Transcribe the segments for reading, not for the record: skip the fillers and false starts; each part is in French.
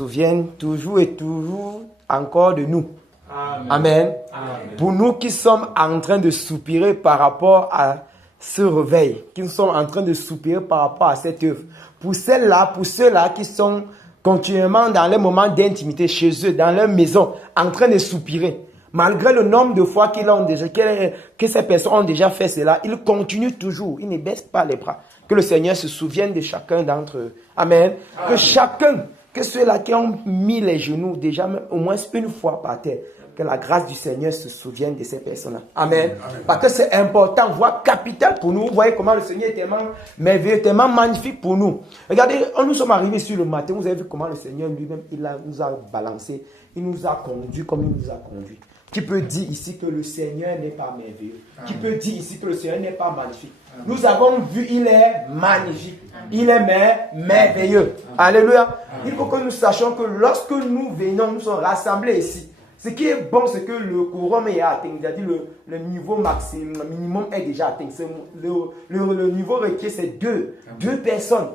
souvienne toujours et toujours encore de nous. Amen. Amen. Amen. Pour nous qui sommes en train de soupirer par rapport à ce réveil, qui sommes en train de soupirer par rapport à cette œuvre. Pour celles-là, pour ceux-là qui sont continuellement dans les moments d'intimité chez eux, dans leur maison, en train de soupirer. Malgré le nombre de fois que ces personnes ont déjà fait cela, ils continuent toujours, ils ne baissent pas les bras. Que le Seigneur se souvienne de chacun d'entre eux. Amen. Que chacun, que ceux-là qui ont mis les genoux déjà au moins une fois par terre, que la grâce du Seigneur se souvienne de ces personnes-là. Amen. Parce que c'est important, voire capital pour nous. Vous voyez comment le Seigneur est tellement merveilleux, tellement magnifique pour nous. Regardez, nous sommes arrivés sur le matin, vous avez vu comment le Seigneur lui-même, nous a balancé, il nous a conduits comme il nous a conduits. Qui peut dire ici que le Seigneur n'est pas merveilleux? Qui peut dire ici que le Seigneur n'est pas magnifique? Nous avons vu, il est magnifique. Il est merveilleux. Alléluia. Il faut que nous sachions que lorsque nous venons, nous sommes rassemblés ici. Ce qui est bon, c'est que le quorum est atteint. C'est-à-dire le niveau maximum, le minimum est déjà atteint. Le niveau requis, c'est deux personnes.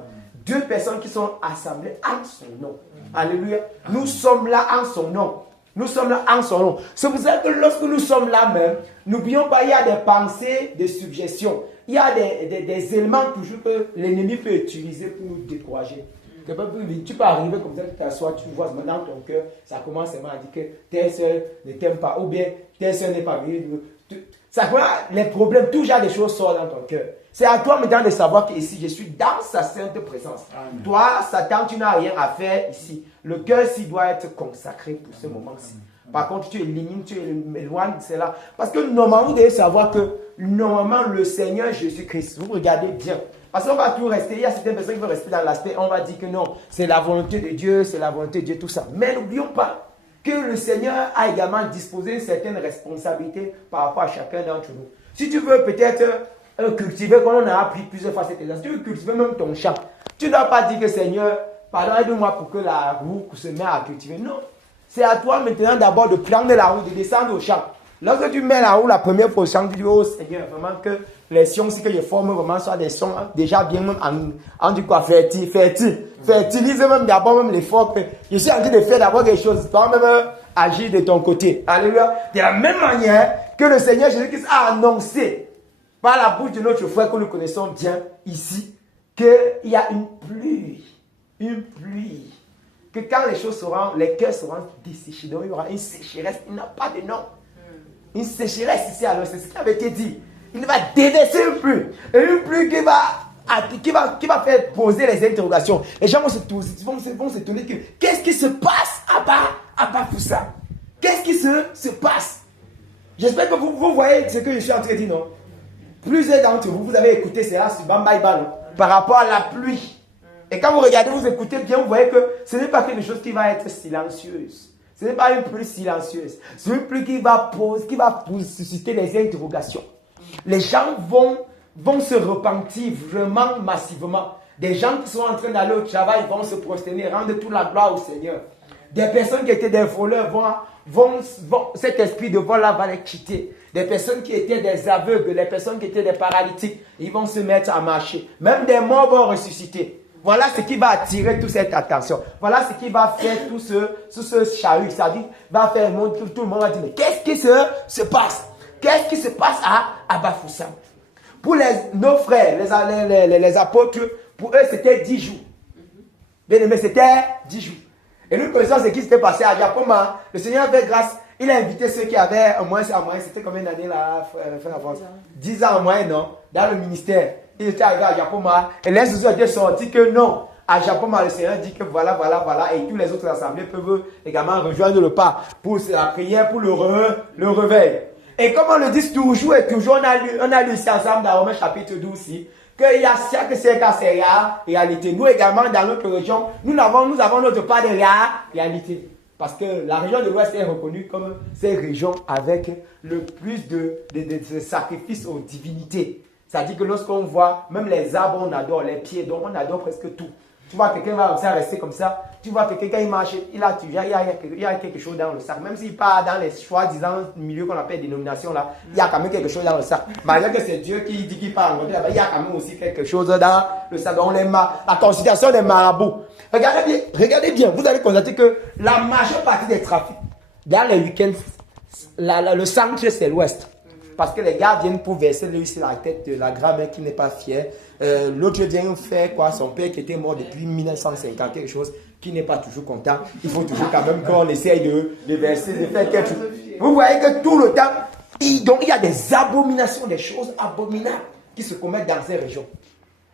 Deux personnes qui sont assemblées en son nom. Alléluia. Nous sommes là en son nom. Nous sommes là en son nom. C'est pour ça que lorsque nous sommes là même, n'oublions pas, il y a des pensées de suggestion. Il y a des éléments toujours que l'ennemi peut utiliser pour nous décourager. Tu peux arriver comme ça, tu t'assois, tu vois dans ton cœur, ça commence à dire que telle soeur ne t'aime pas, ou bien telle soeur n'est pas venue. Ça commence, les problèmes, toujours des choses sortent dans ton cœur. C'est à toi maintenant de savoir qu'ici, je suis dans sa sainte présence. Amen. Toi, Satan, tu n'as rien à faire ici. Le cœur, s'il doit être consacré pour ce moment-ci. Par contre, tu élimines, tu éloignes de cela. Parce que normalement, vous devez savoir que normalement, le Seigneur Jésus-Christ, vous regardez bien. Parce qu'on va tout rester, il y a certaines personnes qui vont rester dans l'aspect, on va dire que non, c'est la volonté de Dieu, c'est la volonté de Dieu, tout ça. Mais n'oublions pas que le Seigneur a également disposé une certaine responsabilité par rapport à chacun d'entre nous. Si tu veux peut-être cultiver, comme on a appris plusieurs fois cette exemple, si tu veux cultiver même ton champ, tu ne dois pas dire que Seigneur, pardon, aide-moi pour que la roue se mette à cultiver. Non, c'est à toi maintenant d'abord de prendre la roue, de descendre au champ. Lorsque tu mets la roue la première fois au champ, tu dis, oh Seigneur, vraiment que les sions que je forme vraiment soient des sons déjà bien même en du quoi fertilise même d'abord même l'effort que je suis en train de faire d'abord quelque chose, toi même agir de ton côté. Alléluia. De la même manière que le Seigneur Jésus-Christ a annoncé par la bouche de notre frère que nous connaissons bien ici, qu'il y a une pluie, que quand les choses seront, les cœurs seront desséchés, donc il y aura une sécheresse, il n'a pas de nom. Une sécheresse ici, alors c'est ce qui avait été dit. Il va déverser une pluie. Et une pluie qui va faire poser les interrogations. Les gens vont s'étonner que qu'est-ce qui se passe à bas pour ça? Qu'est-ce qui se passe? J'espère que vous voyez ce que je suis en train de dire, non? Plusieurs d'entre vous, vous avez écouté cela sur Bambaïba, non? Par rapport à la pluie. Et quand vous regardez, vous écoutez bien, vous voyez que ce n'est pas quelque chose qui va être silencieuse. Ce n'est pas une pluie silencieuse. C'est une pluie qui va susciter des interrogations. Les gens vont se repentir vraiment massivement. Des gens qui sont en train d'aller au travail vont se prosterner, rendre toute la gloire au Seigneur. Des personnes qui étaient des voleurs cet esprit de vol-là va les quitter. Des personnes qui étaient des aveugles, des personnes qui étaient des paralytiques, ils vont se mettre à marcher. Même des morts vont ressusciter. Voilà ce qui va attirer toute cette attention. Voilà ce qui va faire tout ce chahut. Ça va faire que tout le monde va dire, mais qu'est-ce qui se passe? Qu'est-ce qui se passe à Bafoussam? Pour nos frères, les apôtres, pour eux, c'était 10 jours. Bien aimé, c'était 10 jours. Et nous connaissons ce qui s'était passé à Japoma. Le Seigneur avait grâce. Il a invité ceux qui avaient au moins, c'était combien d'années là, frère France? 10 ans au moins, non? Dans le ministère. Il était arrivé à Japoma. Et l'instruction était sortie que non. À Japoma, le Seigneur dit que voilà. Et tous les autres assemblées peuvent également rejoindre le pas pour la prière, pour le réveil. Et comme on le dit toujours et toujours, on a lu ici ensemble dans Romains chapitre 12 aussi, qu'il y a chaque c'est réalité. Nous également, dans notre région, nous avons notre part de réalité. Parce que la région de l'Ouest est reconnue comme cette région avec le plus de sacrifices aux divinités. C'est-à-dire que lorsqu'on voit, même les arbres, on adore, les pieds, donc on adore presque tout. Tu vois, quelqu'un va rester comme ça. Tu vois que quelqu'un il marche, il y a quelque chose dans le sac. Même s'il part dans les soi-disant milieux qu'on appelle dénominations là, il y a quand même quelque chose dans le sac. Malgré que c'est Dieu qui dit qu'il part en là-bas, il y a quand même aussi quelque chose dans le sac. Donc la considération des marabouts. Regardez bien, vous allez constater que la majeure partie des trafics, dans les week-ends, le centre c'est l'ouest. Parce que les gars viennent pour verser lui sur la tête de la grand-mère qui n'est pas fière. L'autre vient faire quoi? Son père qui était mort depuis 1950, quelque chose, qui n'est pas toujours content. Il faut toujours quand même qu'on essaye de verser, de faire quelque chose. Vous voyez que tout le temps, donc il y a des abominations, des choses abominables qui se commettent dans ces régions.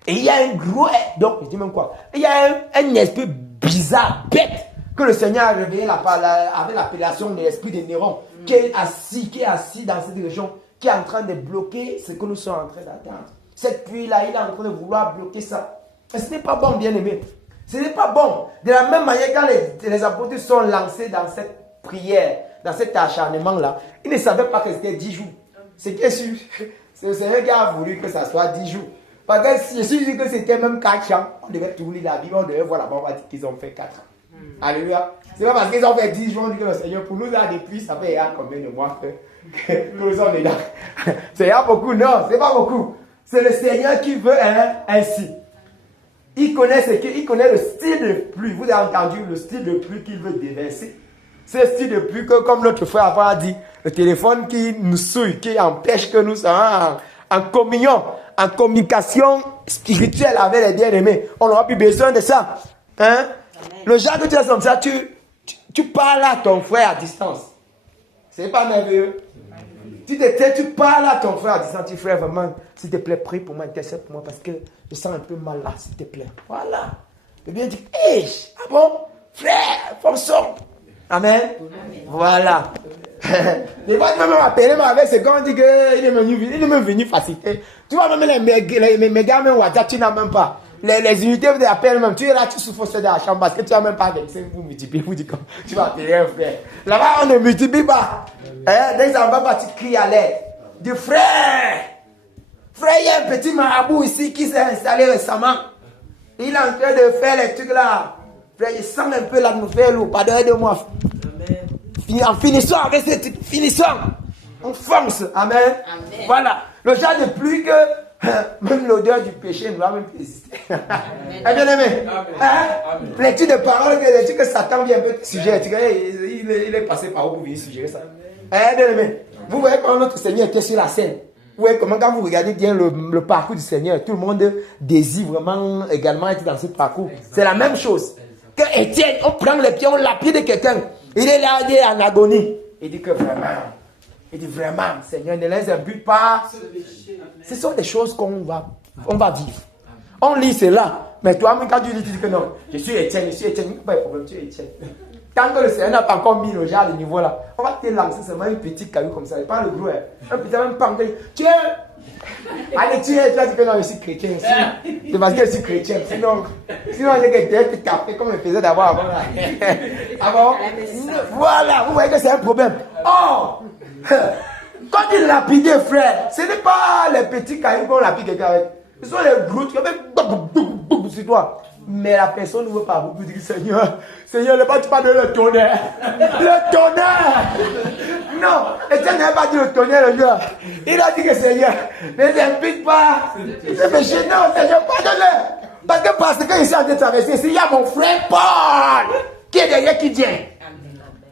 Et il y a un gros, donc je dis même quoi? Il y a un esprit bizarre, bête, que le Seigneur a révélé avec l'appellation de l'esprit de Néron, qui est assis dans cette région, qui est en train de bloquer ce que nous sommes en train d'attendre. Cette pluie-là, il est en train de vouloir bloquer ça. Et ce n'est pas bon, bien aimé. Ce n'est pas bon. De la même manière, quand les apôtres sont lancés dans cette prière, dans cet acharnement-là, ils ne savaient pas que c'était 10 jours. C'est qui est sûr. C'est le Seigneur qui a voulu que ça soit 10 jours. Parce que je suis sûr que c'était même 4 ans. On devait tourner la Bible, on devait voir là-bas, on va dire qu'ils ont fait 4 ans. Alléluia. C'est pas parce qu'ils ont fait 10 jours, on dit que le Seigneur, pour nous, là, depuis, ça fait combien de mois que nous sommes dedans. C'est beaucoup, non, c'est pas beaucoup. C'est le Seigneur qui veut ainsi. Il connaît le style de pluie. Vous avez entendu le style de pluie qu'il veut déverser. C'est le style de pluie que, comme notre frère avant a dit, le téléphone qui nous souille, qui empêche que nous soyons en communion, en communication spirituelle avec les bien-aimés. On n'aura plus besoin de ça. Hein? Le genre que tu es comme ça, tu parles à ton frère à distance. C'est pas merveilleux. Tu parles à ton frère à distance, tu dis frère, vraiment, s'il te plaît, prie pour moi, intercède pour moi, parce que je sens un peu mal là, s'il te plaît. Voilà. Le bien dit, hé, ah bon, frère, fonçons. Amen. Amen. Voilà. Les fois, tu vas même appeler avec ce qu'on dit qu'il est même venu faciliter. Tu vois, même les mégas, même WhatsApp, tu n'as même pas. Les unités vous appellent même. Tu es là, tu souffres de la chambre parce que tu n'as même pas 25 pour multiplier. Vous dites comme tu vas appeler un frère. Là-bas, on ne multiplie pas. Dès que ça va pas, tu cries à l'aide. Dis frère, il y a un petit marabout ici qui s'est installé récemment. Il est en train de faire les trucs là. Frère, je sens un peu l'atmosphère lourde. Pardonnez-moi. En finissant avec ces trucs, finissons. On fonce. Amen. Amen. Voilà. Le genre de pluie que même l'odeur du péché ne va même plus exister. Bien aimé. L'étude de parole, l'étude que Satan vient un peu suggérer. Il est passé par où pour venir suggérer ça. Bien aimé. Vous voyez comment notre Seigneur était sur la scène. Vous voyez comment quand vous regardez bien le parcours du Seigneur, tout le monde désire vraiment également être dans ce parcours. C'est la même chose. Que Étienne, on prend les pieds, on lapide quelqu'un. Il est là, il est en agonie. Il dit que vraiment, Seigneur, ne les impute pas. Ce sont des choses qu'on va vivre. On lit cela. Mais toi-même, quand tu dis que non, je suis Étienne, pas de problème, tu es Étienne. Tant que le Seigneur n'a pas encore mis le genre de niveau là, on va te lancer seulement une petite caillou comme ça, et pas le gros. Un petit même pan. Tu es. Allez, tu vas dire que non, je suis chrétien. C'est parce que je suis chrétien. Sinon j'ai été tapé comme je faisais d'abord avant. Avant. Voilà, vous voyez que c'est un problème. Oh! Quand il lapide, frère, ce n'est pas les petits cailloux qu'on lapide quelqu'un avec. Ce sont les gros trucs sur toi. Mais la personne ne veut pas vous dire Seigneur, ne pas tu parles de le tonnerre. Le tonnerre! Non, Étienne n'a pas dit le tonnerre, le gars. Il a dit que Seigneur, ne l'impute pas. C'est péché, non, Seigneur, pardonne-le. Parce que je suis en train de traverser ici, il y a mon frère Paul qui est derrière qui vient.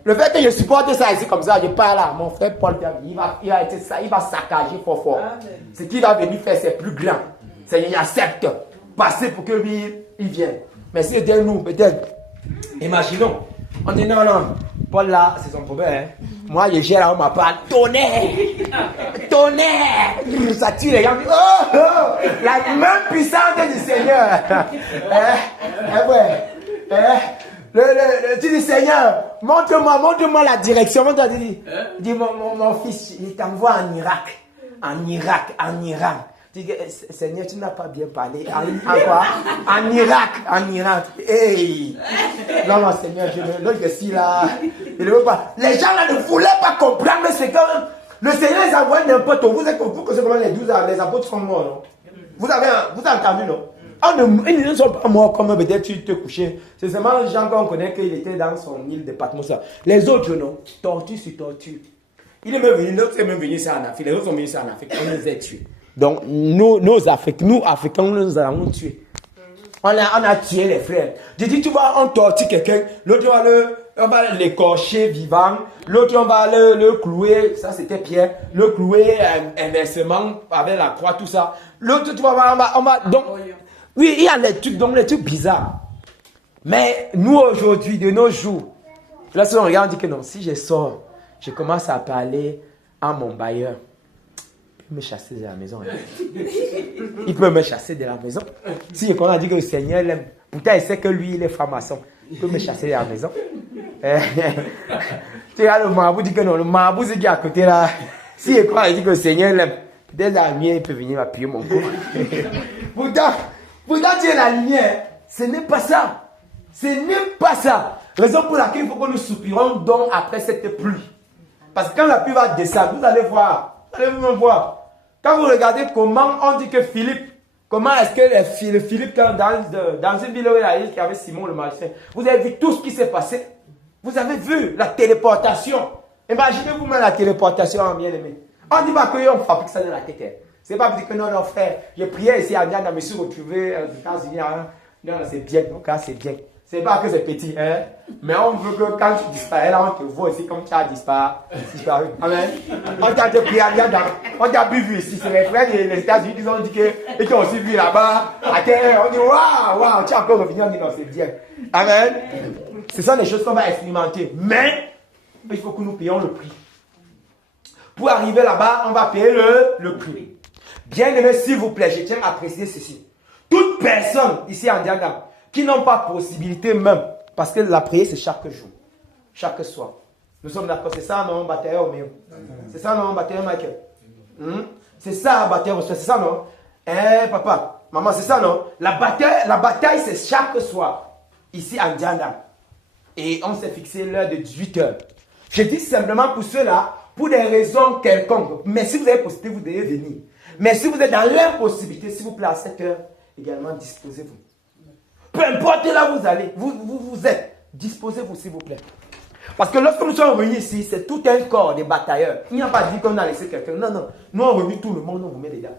Le fait que je supporte ça ici comme ça, je parle là, mon frère Paul, il va saccager fort. Ce qu'il va venir faire, c'est plus grand. Seigneur, il accepte. Passer pour que lui, il vienne. Mais si c'était nous, peut-être, imaginons, on dit non, Paul là, c'est son problème. Hein. Moi, je gère là, on m'appelle tonnerre, ça tue les gens. Oh, la même puissance du Seigneur. Tu dis Seigneur, montre-moi la direction. Dis mon fils, il t'envoie en Irak, en Iran. Tu dis, Seigneur, tu n'as pas bien parlé. En quoi? En Irak. Hey! Non, Seigneur, je suis là. Il ne veut pas. Les gens là ne voulaient pas comprendre ce que le Seigneur les envoie n'importe où. Vous êtes au que c'est comment les apôtres sont morts, non? Vous avez entendu, non? Ils ne sont pas morts comme peut-être tu te couchais. C'est seulement les gens qu'on connaît qu'il était dans son île de Patmos. Les autres, non? Torture sur torture. Il est même venu, l'autre est même venu ça en Afrique. Les autres sont venus ça en Afrique. On les a tués. Donc, nous, Africains, nous allons tuer. On a tué les frères. Je dis, tu vois, on tortille quelqu'un, l'autre on va l'écorcher vivant, l'autre on va le clouer, ça c'était Pierre, le clouer inversement avec la croix, tout ça. L'autre, tu vois, on va donc, oui, il y a des trucs bizarres. Mais nous aujourd'hui, de nos jours, là, si on regarde, on dit que non, si je sors, je commence à parler à mon bailleur, il peut me chasser de la maison. Il peut me chasser de la maison. Si on a dit que le Seigneur l'aime, pourtant il sait que lui, il est franc-maçon, il peut me chasser de la maison. Tu vois, le marabout dit que non, le marabout c'est qui est à côté là. Si il croit, il dit que le Seigneur l'aime, peut-être la lumière, il peut venir m'appuyer mon cou. pourtant, tu es la lumière. Ce n'est pas ça. Ce n'est pas ça. Raison pour laquelle il faut que nous soupirons donc après cette pluie. Parce que quand la pluie va descendre, vous allez voir. Vous allez me voir. Quand vous regardez comment on dit que Philippe, comment est-ce que le Philippe, dans une ville où il y avait Simon le magicien, vous avez vu tout ce qui s'est passé. Vous avez vu la téléportation. Imaginez-vous même la téléportation, bien aimé. On dit pas qu'on fabrique ça dans la tête. C'est pas pour dire que non, non, frère, j'ai prié ici à Diane, je me suis retrouvé aux États-Unis. Non, c'est bien, donc là, c'est bien. C'est pas que c'est petit, hein. Mais on veut que quand tu disparais, là, on te voit aussi comme tu as disparu. Amen. On t'a prié à Diane, on t'a vu ici. C'est les frères des États-Unis qui ont dit que, et qui ont aussi vu là-bas, à terre. On dit, waouh, tu as encore revenu, on dit non, c'est bien. Amen. Ce sont des choses qu'on va expérimenter. Mais, il faut que nous payions le prix. Pour arriver là-bas, on va payer le prix. Bien aimé, s'il vous plaît, je tiens à préciser ceci. Toute personne ici en Diana qui n'ont pas possibilité même, parce que la prière c'est chaque jour, chaque soir. Nous sommes d'accord, c'est ça non, batailleur Roméo? C'est ça non, batailleur Michael? C'est ça, batailleur, c'est ça non? Papa, maman, c'est ça non? La bataille c'est chaque soir, ici en Diana. Et on s'est fixé l'heure de 18h. Je dis simplement pour cela, pour des raisons quelconques. Mais si vous avez possibilité, vous devez venir. Mais si vous êtes dans l'impossibilité, s'il vous plaît, à 7h, également, disposez-vous. Peu importe là où vous allez, vous êtes, disposez-vous, s'il vous plaît. Parce que lorsque nous sommes venus ici, c'est tout un corps de batailleurs. Il n'y a pas dit qu'on a laissé quelqu'un. Non, non. Nous, on remet tout le monde, on vous met dedans.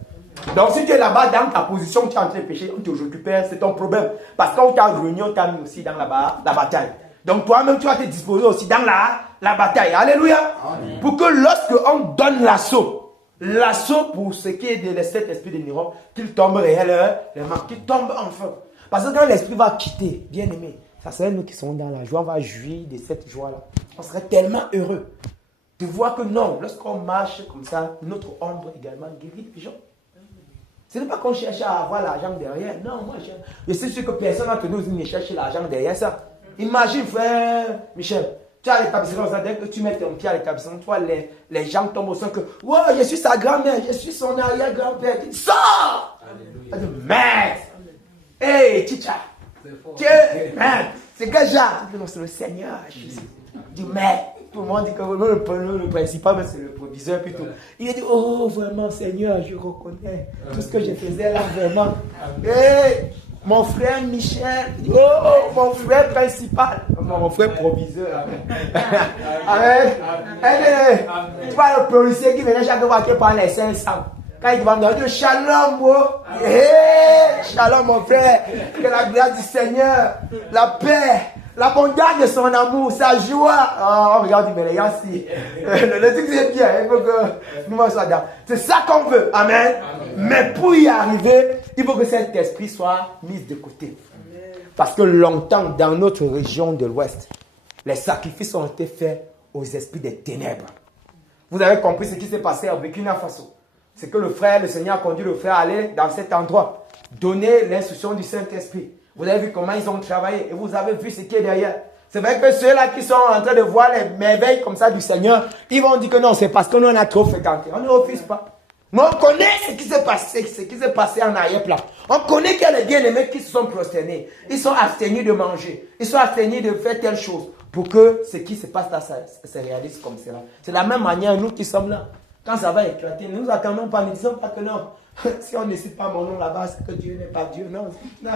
Donc, si tu es là-bas, dans ta position, tu es en train de pécher, on te récupère, c'est ton problème. Parce qu'on t'a réuni, on t'a mis aussi dans la bataille. Donc, toi-même, tu vas te disposer aussi dans la bataille. Alléluia. Amen. Pour que lorsque on donne l'assaut pour ce qui est de cet esprit de Néron, qu'il tombe réellement, qu'il tombe enfin. Parce que quand l'esprit va quitter, bien aimé, ça serait nous qui sommes dans la joie, on va jouir de cette joie-là. On serait tellement heureux de voir que non, lorsqu'on marche comme ça, notre ombre également guérit les gens. Ce n'est pas qu'on cherche à avoir l'argent derrière. Non, moi, je suis sûr que personne d'entre nous ne cherche l'argent derrière ça. Imagine, frère Michel, tu as l'établissement, dès que tu mets ton pied à l'établissement, tu vois, les gens tombent au sang que, wow, je suis sa grand-mère, je suis son arrière-grand-père. Sors! Merde! Hey, Chicha! Merde! C'est que genre? Non, c'est le Seigneur. Je dis, merde! Tout le monde dit que le principal, mais c'est le proviseur plutôt. Il a dit, oh, vraiment, Seigneur, je reconnais tout ce que je faisais là, vraiment. Hey! Mon frère Michel, oh, mon frère principal, mon frère proviseur. Amen. Amen. Tu vois le policier qui venait chaque fois qu'il prend les 500. Quand il va me dire shalom, moi. Hey, shalom, mon frère. Que la grâce du Seigneur, la paix, l'abondance de son amour, sa joie. Oh, regarde, mais les gars, si. Le truc, c'est bien. Il faut que nous soyons là. C'est ça qu'on veut. Amen. Mais pour y arriver, il faut que cet esprit soit mis de côté. Parce que longtemps, dans notre région de l'Ouest, les sacrifices ont été faits aux esprits des ténèbres. Vous avez compris ce qui s'est passé à Burkina Faso. C'est que le Seigneur a conduit le frère à aller dans cet endroit, donner l'instruction du Saint-Esprit. Vous avez vu comment ils ont travaillé et vous avez vu ce qui est derrière. C'est vrai que ceux-là qui sont en train de voir les merveilles comme ça du Seigneur, ils vont dire que non, c'est parce que nous on a trop fréquenté. On ne refuse pas. Mais on connaît ce qui s'est passé en arrière-plan. On connaît qu'il y a les bien-aimés qui se sont prosternés. Ils sont abstenus de manger. Ils sont abstenus de faire telle chose pour que ce qui se passe là, ça se réalise comme cela. C'est de la même manière, nous qui sommes là. Quand ça va éclater, nous n'attendons pas, ne disons pas que non. Si on ne cite pas mon nom là-bas, c'est que Dieu n'est pas Dieu. Non, non,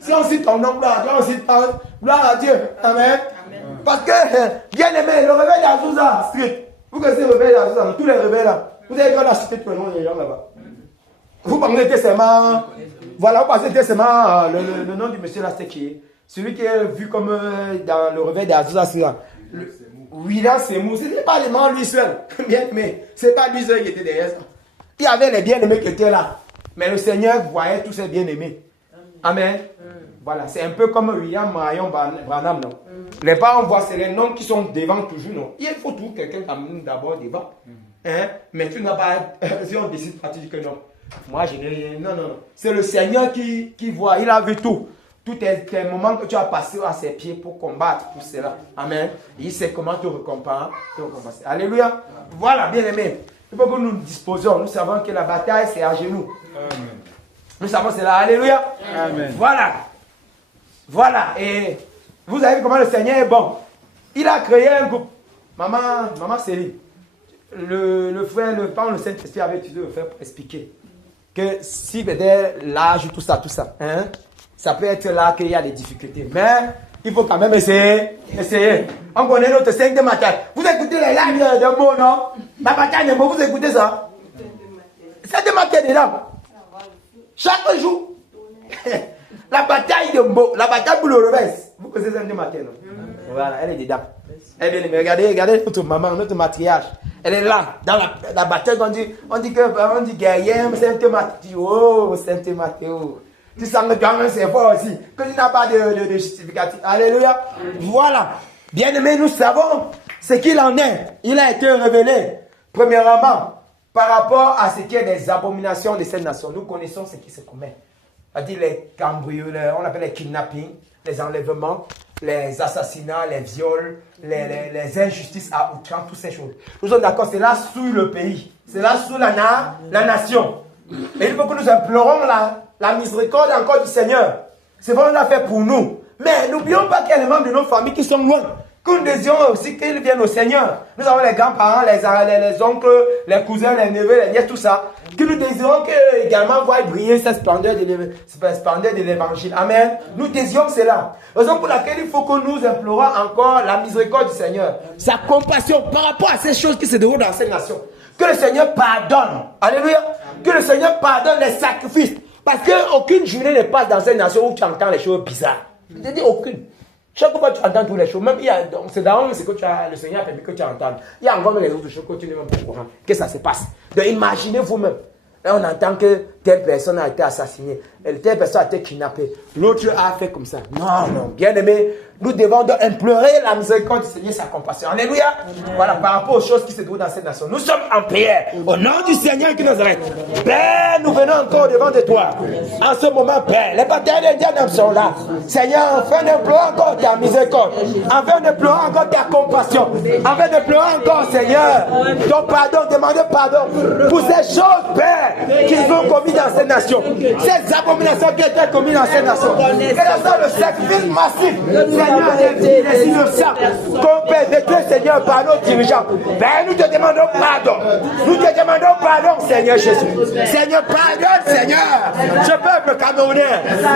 si on cite ton nom, gloire on cite pas, gloire à Dieu. Amen. Parce que, bien-aimé, le réveil d'Azusa, street. Vous connaissez le réveil d'Azusa, tous les réveils là. Vous avez vu la cité de nom des gens là-bas. Vous pensez que c'est marrant. Voilà, parce que c'était seulement le nom du monsieur là, c'était qui? Celui qui est vu comme dans le réveil d'Azusa Sira. William Semou, ce n'est pas vraiment lui seul. Bien aimé, ce n'est pas lui seul qui était derrière ça. Il y avait les bien-aimés qui étaient là. Mais le Seigneur voyait tous ses bien-aimés. Amen. Voilà, c'est un peu comme William Marion Branham, non? Les parents voient, c'est les noms qui sont devant toujours, non? Il faut toujours quelqu'un t'amène d'abord devant. Hein? Mais tu n'as pas, si on décide pas, tu dis que non. Moi, je n'ai rien. Non, non, non. C'est le Seigneur qui voit, il a vu tout. Tous tes moments que tu as passés à ses pieds pour combattre pour cela. Amen. Et il sait comment te récompenser. Alléluia. Voilà, bien aimé. Il faut que nous nous disposions. Nous savons que la bataille, c'est à genoux. Amen. Nous savons cela. Alléluia. Amen. Voilà. Voilà. Et vous avez vu comment le Seigneur est bon. Il a créé un groupe. Maman Céline. Le frère, le Saint-Esprit avait utilisé le frère pour expliquer que si peut-être l'âge, tout ça, hein, ça peut être là qu'il y a des difficultés. Mais il faut quand même essayer. On connaît notre 5 de matin. Vous écoutez les lives de mots, non? La bataille de mots, vous écoutez ça? 5 de matin dedans. Chaque jour. La bataille de mots, la bataille pour le revers. Vous connaissez 5 de matin, non? Voilà, elle est dedans. Eh bien, regardez notre maman, notre matriarche. Elle est là, dans la bataille. On dit guerrière, Sainte Matthieu. Oh, Sainte Matthieu. Tu sens que toi-même c'est fort aussi. Que tu n'as pas de justificatif. Alléluia. Voilà. Bien aimé, nous savons ce qu'il en est. Il a été révélé. Premièrement, par rapport à ce qui est des abominations de cette nation. Nous connaissons ce qui se commet. C'est-à-dire les cambrioleurs, on appelle les kidnappings, les enlèvements, les assassinats, les viols, les injustices à outrance, toutes ces choses. Nous sommes d'accord, c'est là sous le pays. C'est là sous la nation. Et il faut que nous implorons la miséricorde encore du Seigneur. C'est vrai, on l'a fait pour nous. Mais n'oublions pas qu'il y a les membres de nos familles qui sont loin. Que nous désirons aussi qu'ils viennent au Seigneur. Nous avons les grands-parents, les oncles, les cousins, les neveux, les nièces, tout ça. Que nous désirons également voir briller cette splendeur de l'évangile. Amen. Nous désirons cela. Raison pour laquelle il faut que nous implorons encore la miséricorde du Seigneur. Sa compassion par rapport à ces choses qui se déroulent dans cette nation. Que le Seigneur pardonne. Alléluia. Que le Seigneur pardonne les sacrifices. Parce qu'aucune journée ne passe dans cette nation où tu entends les choses bizarres. Je te dis aucune. Chaque fois que tu entends toutes les choses, même c'est dans ce que le Seigneur a permis que tu entends. Il y a encore les autres choses que tu n'es même pas au courant. Que ça se passe. Donc imaginez vous-même. Là, on entend que telle personne a été assassinée. Telle personne a été kidnappée. L'autre a fait comme ça. Non. Bien aimé, nous devons donc implorer la miséricorde du Seigneur, sa compassion. Alléluia. Voilà, par rapport aux choses qui se déroulent dans cette nation. Nous sommes en prière. Au nom du Seigneur qui nous arrête. Père, nous venons encore devant de toi. En ce moment, Père, les batailles indiennes sont là. Seigneur, enfin d'implore encore ta miséricorde. Enfin d'implore encore ta compassion. Enfin d'implore encore, Seigneur, ton pardon. Demandez pardon pour ces choses, Père, qui sont commises dans cette nation. Ces abominations qui étaient commises dans cette nation. Que ça le sacrifice massif, Seigneur, des innocents, qu'on peut détruire, Seigneur, par nos dirigeants. Père, nous te demandons pardon. Nous te demandons pardon, Seigneur Jésus. Seigneur, pardonne, Seigneur, ce peuple camerounais.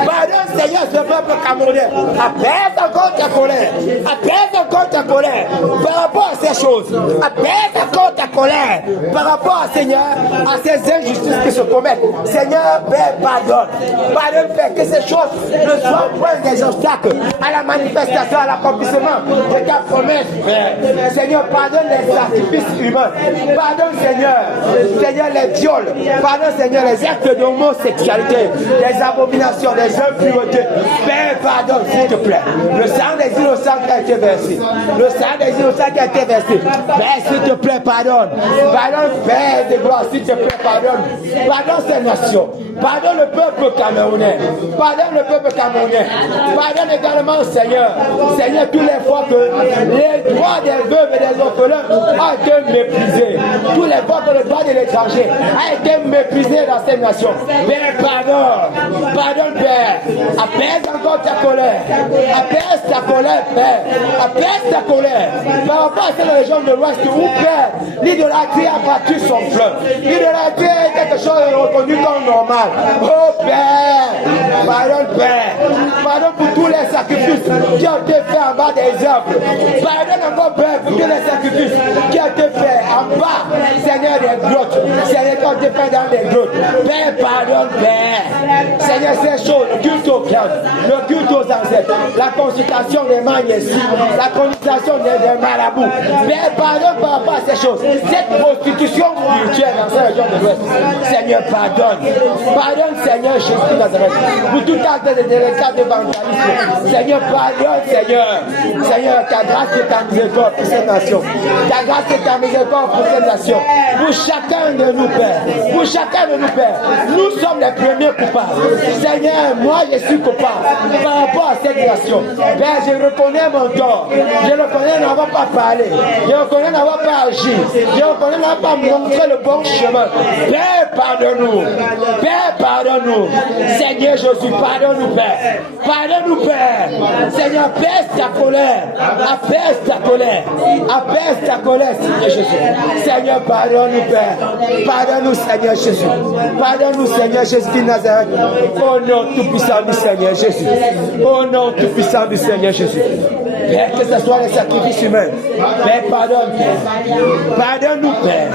Pardonne, Seigneur, ce peuple camerounais. Apaise encore ta colère. Apaise encore ta colère par rapport à ces choses. Apaise encore ta colère par rapport à, Seigneur, à ces injustices qui se commettent. Seigneur, Père, pardonne. Pardonne, Père, que ces choses ne soient point des obstacles à la manifestation, à l'accomplissement de ta promesse, Père. Seigneur, pardonne les sacrifices humains. Pardonne, Seigneur, les viols. Pardonne, Seigneur, les actes d'homosexualité, les abominations, les impuretés. Père, pardonne, s'il te plaît. Le sang des innocents qui a été versé. Le sang des innocents qui a été versé. Père, s'il te plaît, pardonne. Pardonne, Père de gloire, s'il te plaît, pardonne. Pardonne ces nations. Pardonne le peuple camerounais. Pardonne le peuple camerounais. Pardonne également, Seigneur. Seigneur, tous les fois que les droits des veuves et des orphelins ont été méprisés. Tous les fois que le droit de l'étranger a été méprisé dans cette nation. Père, pardonne. Pardonne, Père. Apaise encore ta colère. Apaise ta colère, Père. Apaise ta colère. Par rapport à cette région de l'Ouest où, Père, l'idolâtrie a battu son fleuve. L'idolâtrie est quelque chose de reconnu comme normal. Oh Père, pardonne, Père. Pardonne pour tous les sacrifices qui ont été faits en bas des arbres. Pardonne encore, Père, pour tous les sacrifices qui ont été faits en bas, Seigneur, des grottes. Seigneur, qui ont été faits dans des grottes. Père, pardonne, Père. Seigneur, Seigneur, ces choses, le culte au cœur, le culte aux ancêtres, la consultation des magnésies, la consultation des marabouts. Père, pardonne par rapport à ces choses. Cette prostitution spirituelle dans cette région de l'Ouest. Seigneur, pardonne. Pardonne, Seigneur, Jésus de Nazareth. Pour tout acte de délicat de vandalisme. Seigneur, pardonne, Seigneur. Seigneur, ta grâce et ta miséricorde pour cette nation. Ta grâce et ta miséricorde pour cette nation. Pour chacun de nous, Père. Pour chacun de nous, Père. Nous sommes les premiers coupables. Seigneur, moi je suis coupable par rapport à cette nation. Père, je reconnais mon tort. Je reconnais n'avoir pas parlé. Je reconnais n'avoir pas agi. Je reconnais n'avoir pas montré le bon chemin. Père, pardonne-nous. Père, pardonne-nous. Seigneur Jésus, pardonne-nous, Père. Pardonne-nous, Père. Seigneur, apaise ta colère. Apaise ta colère. Apaise ta colère, Seigneur Jésus. Seigneur, pardonne-nous, Père. Pardonne-nous, Seigneur Jésus. Pardonne-nous, Seigneur Jésus de Nazareth. Au nom tout-puissant du Seigneur Jésus. Au nom tout-puissant du Seigneur Jésus. Père, que ce soit les sacrifices humains. Père, pardonne, Père. Pardonne-nous, Père.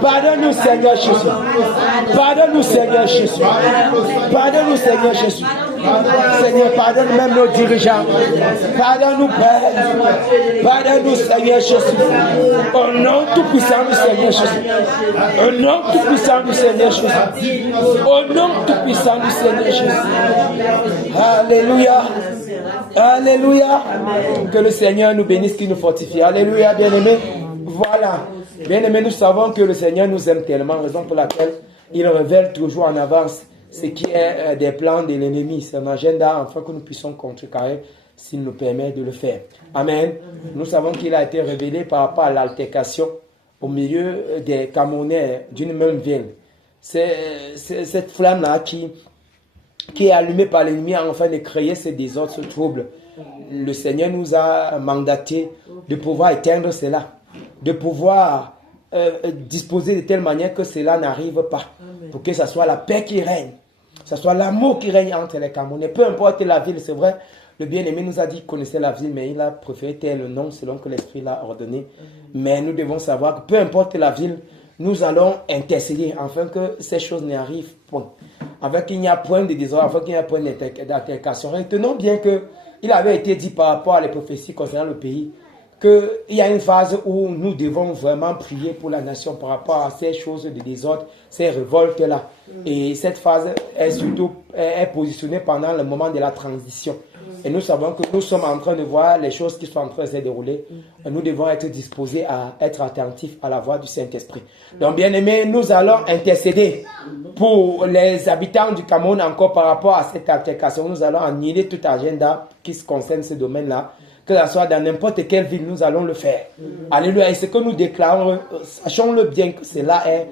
Pardonne-nous, Seigneur Jésus. Pardonne-nous, Seigneur Jésus. Pardonne-nous, Seigneur Jésus. Seigneur, pardonne même nos dirigeants. Pardonne-nous, Père. Pardonne-nous, Seigneur Jésus. Au nom tout-puissant du Seigneur Jésus. Au nom tout-puissant du Seigneur Jésus. Au nom tout-puissant du Seigneur Jésus. Alléluia. Alléluia. Que le Seigneur nous bénisse, qu'il nous fortifie. Alléluia, bien-aimés. Voilà. Bien-aimés, nous savons que le Seigneur nous aime tellement, raison pour laquelle il révèle toujours en avance ce qui est des plans de l'ennemi, son agenda, afin que nous puissions contrecarrer s'il nous permet de le faire. Amen. Nous savons qu'il a été révélé par rapport à l'altercation au milieu des Camerounais d'une même ville. C'est cette flamme-là qui est allumée par l'ennemi afin de créer ce désordre, ce trouble. Le Seigneur nous a mandaté de pouvoir éteindre cela, de pouvoir disposer de telle manière que cela n'arrive pas, pour que ce soit la paix qui règne, que ce soit l'amour qui règne entre les Camerounais. Peu importe la ville, c'est vrai, le bien-aimé nous a dit qu'il connaissait la ville, mais il a préféré tel nom selon que l'Esprit l'a ordonné. Mais nous devons savoir que peu importe la ville, nous allons intercéder afin que ces choses n'arrivent point. Afin qu'il n'y a point de désordre, afin qu'il n'y a point d'altercation. Retenons bien qu'il avait été dit par rapport à les prophéties concernant le pays, qu'il y a une phase où nous devons vraiment prier pour la nation par rapport à ces choses de désordre, ces révoltes-là. Et cette phase est surtout positionnée pendant le moment de la transition. Et nous savons que nous sommes en train de voir les choses qui sont en train de se dérouler. Et nous devons être disposés à être attentifs à la voix du Saint-Esprit. Donc, bien aimés, nous allons intercéder pour les habitants du Cameroun encore par rapport à cette altercation. Nous allons annuler tout agenda qui se concerne ce domaine-là. Que ce soit dans n'importe quelle ville, nous allons le faire. Alléluia. Et ce que nous déclarons, sachons-le bien que cela est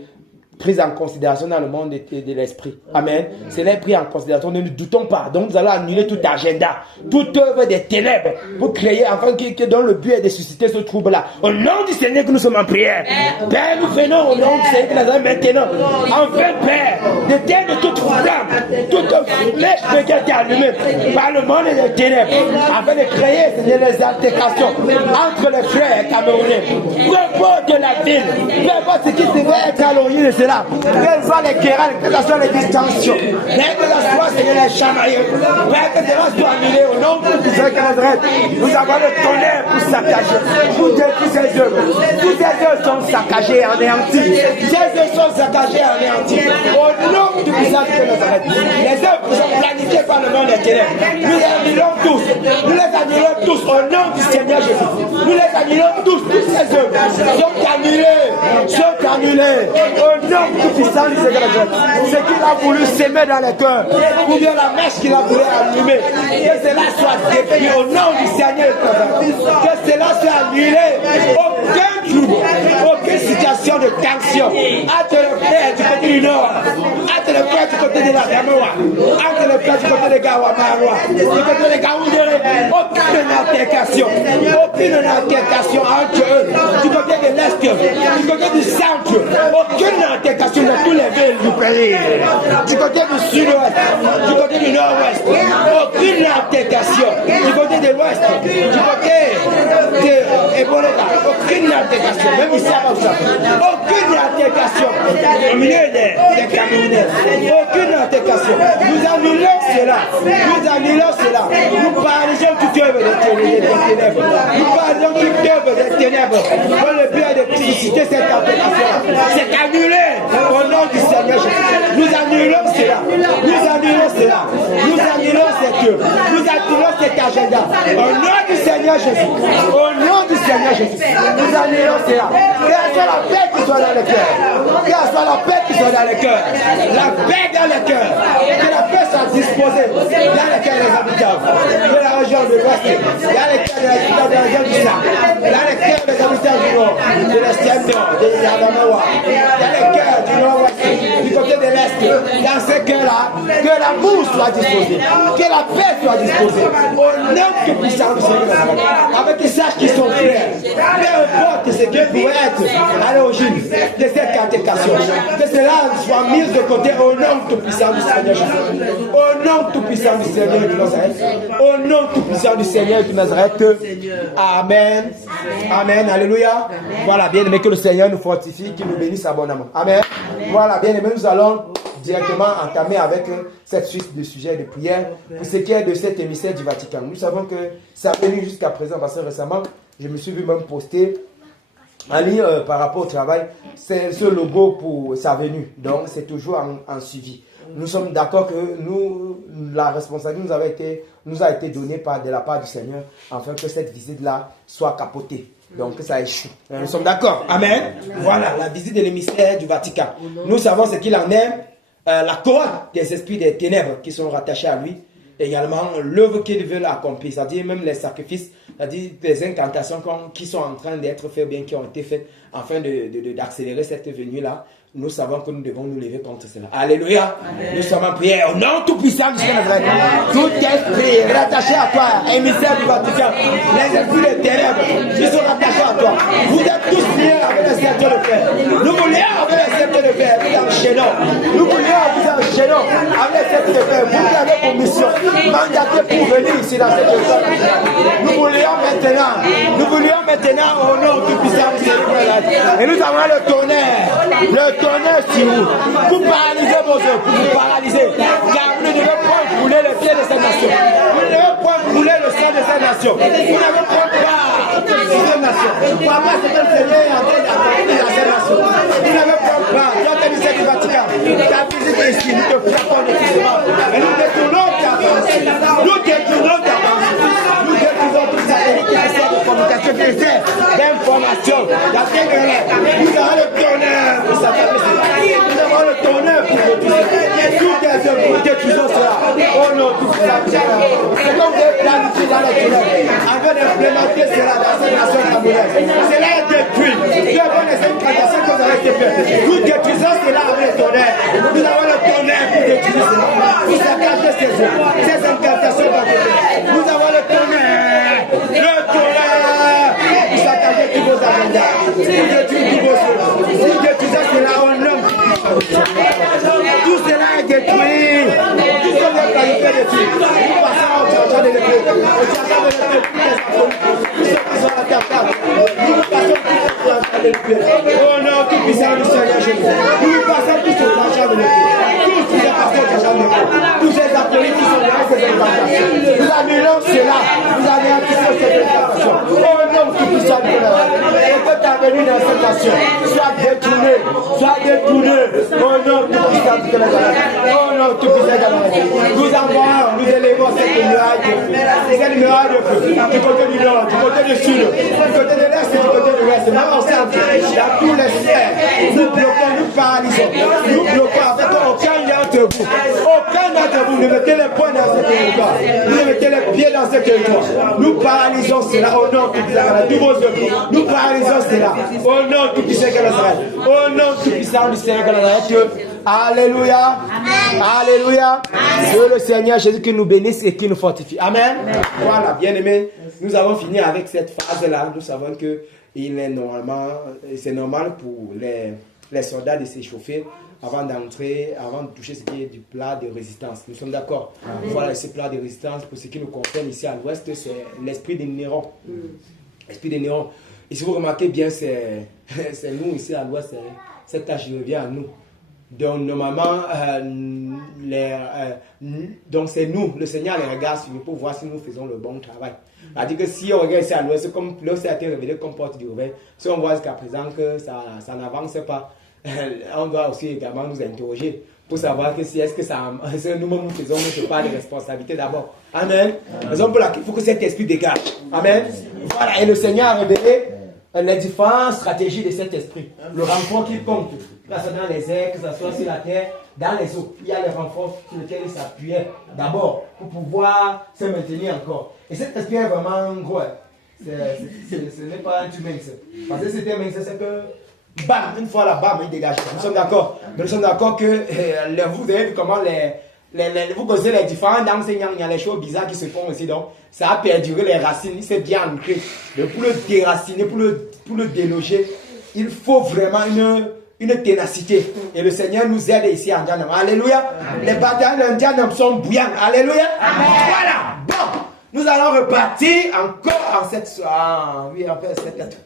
prise en considération dans le monde de l'esprit. Amen. Cela est pris en considération. Ne nous doutons pas. Donc nous allons annuler tout agenda, toute œuvre des ténèbres pour créer, afin que dans le but est de susciter ce trouble-là. Au nom du Seigneur que nous sommes en prière. Père, nous venons au nom du Seigneur que nous avons maintenant. Enfin, Père, d'éteindre toute flamme, toute flèche qui a été allumée par le monde des ténèbres, afin de créer des altercations entre les frères camerounais. Peu importe la ville, peu importe ce qui devrait être à l'origine de cela. Quelles soient les querelles, que ce soit les distensions, que ce soit les chamailleries, que cela soit annulé au nom de Jésus de Nazareth. Nous avons le tonnerre pour saccager, pour détruire ces œuvres. Toutes ces œuvres sont saccagées, anéanties. Ces œuvres sont saccagées, anéanties. Au nom du Jésus de Nazareth. Les œuvres qui sont planifiées par le monde des ténèbres, nous les annulons tous. Nous les annulons tous au nom du Seigneur Jésus. Nous les annulons tous. Toutes ces œuvres sont annulées. Sont annulées. Au nom du puissant du Seigneur. Ce qu'il a voulu s'aimer dans les cœurs, ou bien la mèche qu'il a voulu allumer, que cela soit détruit au nom du Seigneur. Que cela soit annulé. Aucun trouble, aucune situation de tension. Entre le frère du côté du nord, entre le frère du côté de la Gamoua, entre le frère du côté de Gawamaroua, du côté de Gaoudere, aucune altercation. Aucune altercation entre eux. Du côté de l'est, du côté du centre, aucune altercation dans tous les villes du pays. Du côté du sud-ouest, du côté du nord-ouest, aucune altercation. Du côté de l'ouest, du côté de Ebologa, aucune aucune altercation, même ici à Bamsa, aucune altercation au milieu des Camerounais, aucune altercation. Nous annulons cela, nous paralysons toute œuvre des ténèbres, nous paralysons toute œuvre des ténèbres, pour le but de susciter cette altercation. C'est annulé au nom du Seigneur Jésus. Nous annulons cela, nous annulons cette œuvre, nous annulons cet agenda, au nom du Seigneur Jésus, au nom du Seigneur Jésus, nous annulons cela. Quelle soit la paix qui soit dans le cœur, quelle soit la paix qui soit dans le cœur, la paix dans le cœur, que la paix soit disposée dans le cœur des habitants de la région de l'Ouest, dans le cœur des habitants de la région du Sahel, dans le cœur des habitants du Nord, de l'Est Nord, de l'Adamawa, dans le cœur du Nord-Ouest, du côté de l'Est, dans ce cœur-là, que l'amour soit disposé, que la paix soit disposée, au nom que puissant du Seigneur, avec les sages qui sont frères, peu importe ce qui pourrait être à l'origine de cette altercation, que cela soit mis de côté au nom tout puissant du Seigneur Jésus, au nom tout puissant du Seigneur de Nazareth, au nom tout puissant du Seigneur de Nazareth. Amen. Amen. Alléluia. Voilà, bien aimé, que le Seigneur nous fortifie, qu'il nous bénisse abondamment. Amen. Voilà, bien aimé, nous allons directement entamer avec cette suite de sujets de prière pour ce qui est de cet émissaire du Vatican. Nous savons que ça a venu jusqu'à présent parce que récemment, je me suis vu même poster en ligne par rapport au travail, c'est ce logo pour sa venue. Donc, c'est toujours en suivi. Nous sommes d'accord que la responsabilité nous a été donnée de la part du Seigneur afin que cette visite-là soit capotée. Donc, que ça échoue. Nous sommes d'accord. Amen. Voilà, la visite de l'émissaire du Vatican. Nous savons ce qu'il en est. La couronne des esprits des ténèbres qui sont rattachés à lui, également l'œuvre qu'il veut accomplir, c'est-à-dire même les sacrifices, c'est-à-dire des incantations qui sont en train d'être faites, bien qui ont été faites, afin d'accélérer cette venue-là. Nous savons que nous devons nous lever contre cela. Alléluia. Amen. Nous sommes en prière au nom tout-puissant du Seigneur. Tout esprit rattaché à toi, émissaire du Vatican, les esprits des ténèbres qui sont rattachés à toi. Vous êtes tous liés avec le sceptre de fer. Nous vous lions avec le sceptre de fer, vous enchaînons. Nous vous lions, vous enchaînons avec le sceptre de fer. Vous avez pour mission, mandaté pour venir ici dans cette école. Nous vous lions maintenant. Nous vous lions maintenant au nom tout-puissant du Seigneur. Et nous avons le tonnerre sur vous, pour paralyser vos œuvres, pour vous paralyser, car vous ne devez pas brûler le pied de cette nation, vous ne devez pas brûler le sang de cette nation, vous n'avez pas part de cette nation, papa c'est que le Seigneur est en train d'accomplir dans cette nation, vous n'avez pas part, toi tu es du Vatican, ta visite ici, nous te frappons de tout cela, et nous détournons ta pensée, nous détournons ta pensée, nous détournons toute sa vérité, de communication, d'information, d'intégrer, nous avons le tonnerre pour sa famille. Nous avons le tonnerre pour détruire toutes les œuvres pour détruire cela. Oh non, tout cela. C'est comme vous avez planifié dans les ténèbres afin d'implémenter cela dans cette nation camerounaise. Cela est détruit. Nous avons les incantations que vous avez été faites. Nous détruisons cela avec le tonnerre. Nous avons le tonnerre pour détruire cela. Pour saccager ces œuvres, ces incantations dans les ténèbres. Nous avons le tonnerre. Le tonnerre pour saccager tous vos agendas. Pour détruire tous vos œuvres. Nous détruisons cela au nom. Tout cela est détruit. Tout ce qu'on a qualifié de détruit. Nous passons au chargement de l'épée. Au chargement de l'épée, tous ceux qui sont à ta table. Nous passons tous au chargement de l'épée. Au nom tout puissant du Seigneur Jésus. Nous passons tous au chargement de l'épée. Tous qui sont passés au chargement de l'épée. Tous ces appelés qui sont dans ces incantations. Nous annulons cela. Nous annulons ces incantations. Au nom tout puissant du Seigneur. Et que ta venue dans cette nation soit détournée. Soit détournée. Au nom tout puissant du Seigneur. Au nom tout puissant du Seigneur. Nous envoyons, nous élevons cette muraille de feu. Cette muraille de feu. Du côté du nord, du côté du sud, du côté de l'est et du côté de l'ouest. Même au centre, dans tous les sphères. Nous bloquons, nous paralysons. Nous bloquons avec aucun d'entre vous. Aucun d'entre vous ne mettez les poings dans ce territoire. Vous ne mettez les pieds dans ce territoire. Nous paralysons cela au nom tout puissant. Tous vos œuvres. Nous paralysons cela au nom tout puissant de Nazareth. Au nom tout puissant du Seigneur de Nazareth. Alléluia. Alléluia. Que le Seigneur Jésus qui nous bénisse et qui nous fortifie. Amen. Voilà, bien aimé. Nous avons fini avec cette phase-là. Nous savons que c'est normal pour les soldats de s'échauffer avant d'entrer, avant de toucher ce qui est du plat de résistance. Nous sommes d'accord. Voilà, ce plat de résistance, pour ce qui nous concerne ici à l'ouest, c'est l'esprit de Néron. L'esprit de Néron. Et si vous remarquez bien, c'est nous ici à l'ouest, cette tâche revient à nous. Donc normalement, donc c'est nous, le Seigneur les regarde sur nous pour voir si nous faisons le bon travail. C'est-à-dire que si on regarde ici à l'ouest, comme l'ouest a été révélé comme porte du réveil, si on voit jusqu'à présent que ça n'avance pas, on doit aussi également nous interroger pour savoir que si est-ce que nous-mêmes nous faisons notre part de responsabilité d'abord. Amen. Raison pour laquelle il faut que cet esprit dégage. Amen. Voilà, et le Seigneur a révélé les différentes stratégies de cet esprit. Le renfort qui compte, que ce soit dans les airs, que ce soit sur la terre, dans les eaux. Il y a les renforts sur lesquels il s'appuyait d'abord pour pouvoir se maintenir encore. Et cet esprit est vraiment gros. Ce n'est pas un humain. Parce que c'était humain, c'est que bam, une fois là, bam, il dégage. Nous sommes d'accord. Nous sommes d'accord que vous avez vu comment vous causez les différents enseignants, il y a les choses bizarres qui se font aussi, donc ça a perduré les racines, il s'est bien ancré. Donc pour le déraciner, pour le déloger, il faut vraiment une ténacité. Et le Seigneur nous aide ici en Ndianam. Alléluia. Amen. Les batailles de Ndianam sont bouillantes. Alléluia. Amen. Voilà. Bon, nous allons repartir encore en cette soirée. Oui, en fait,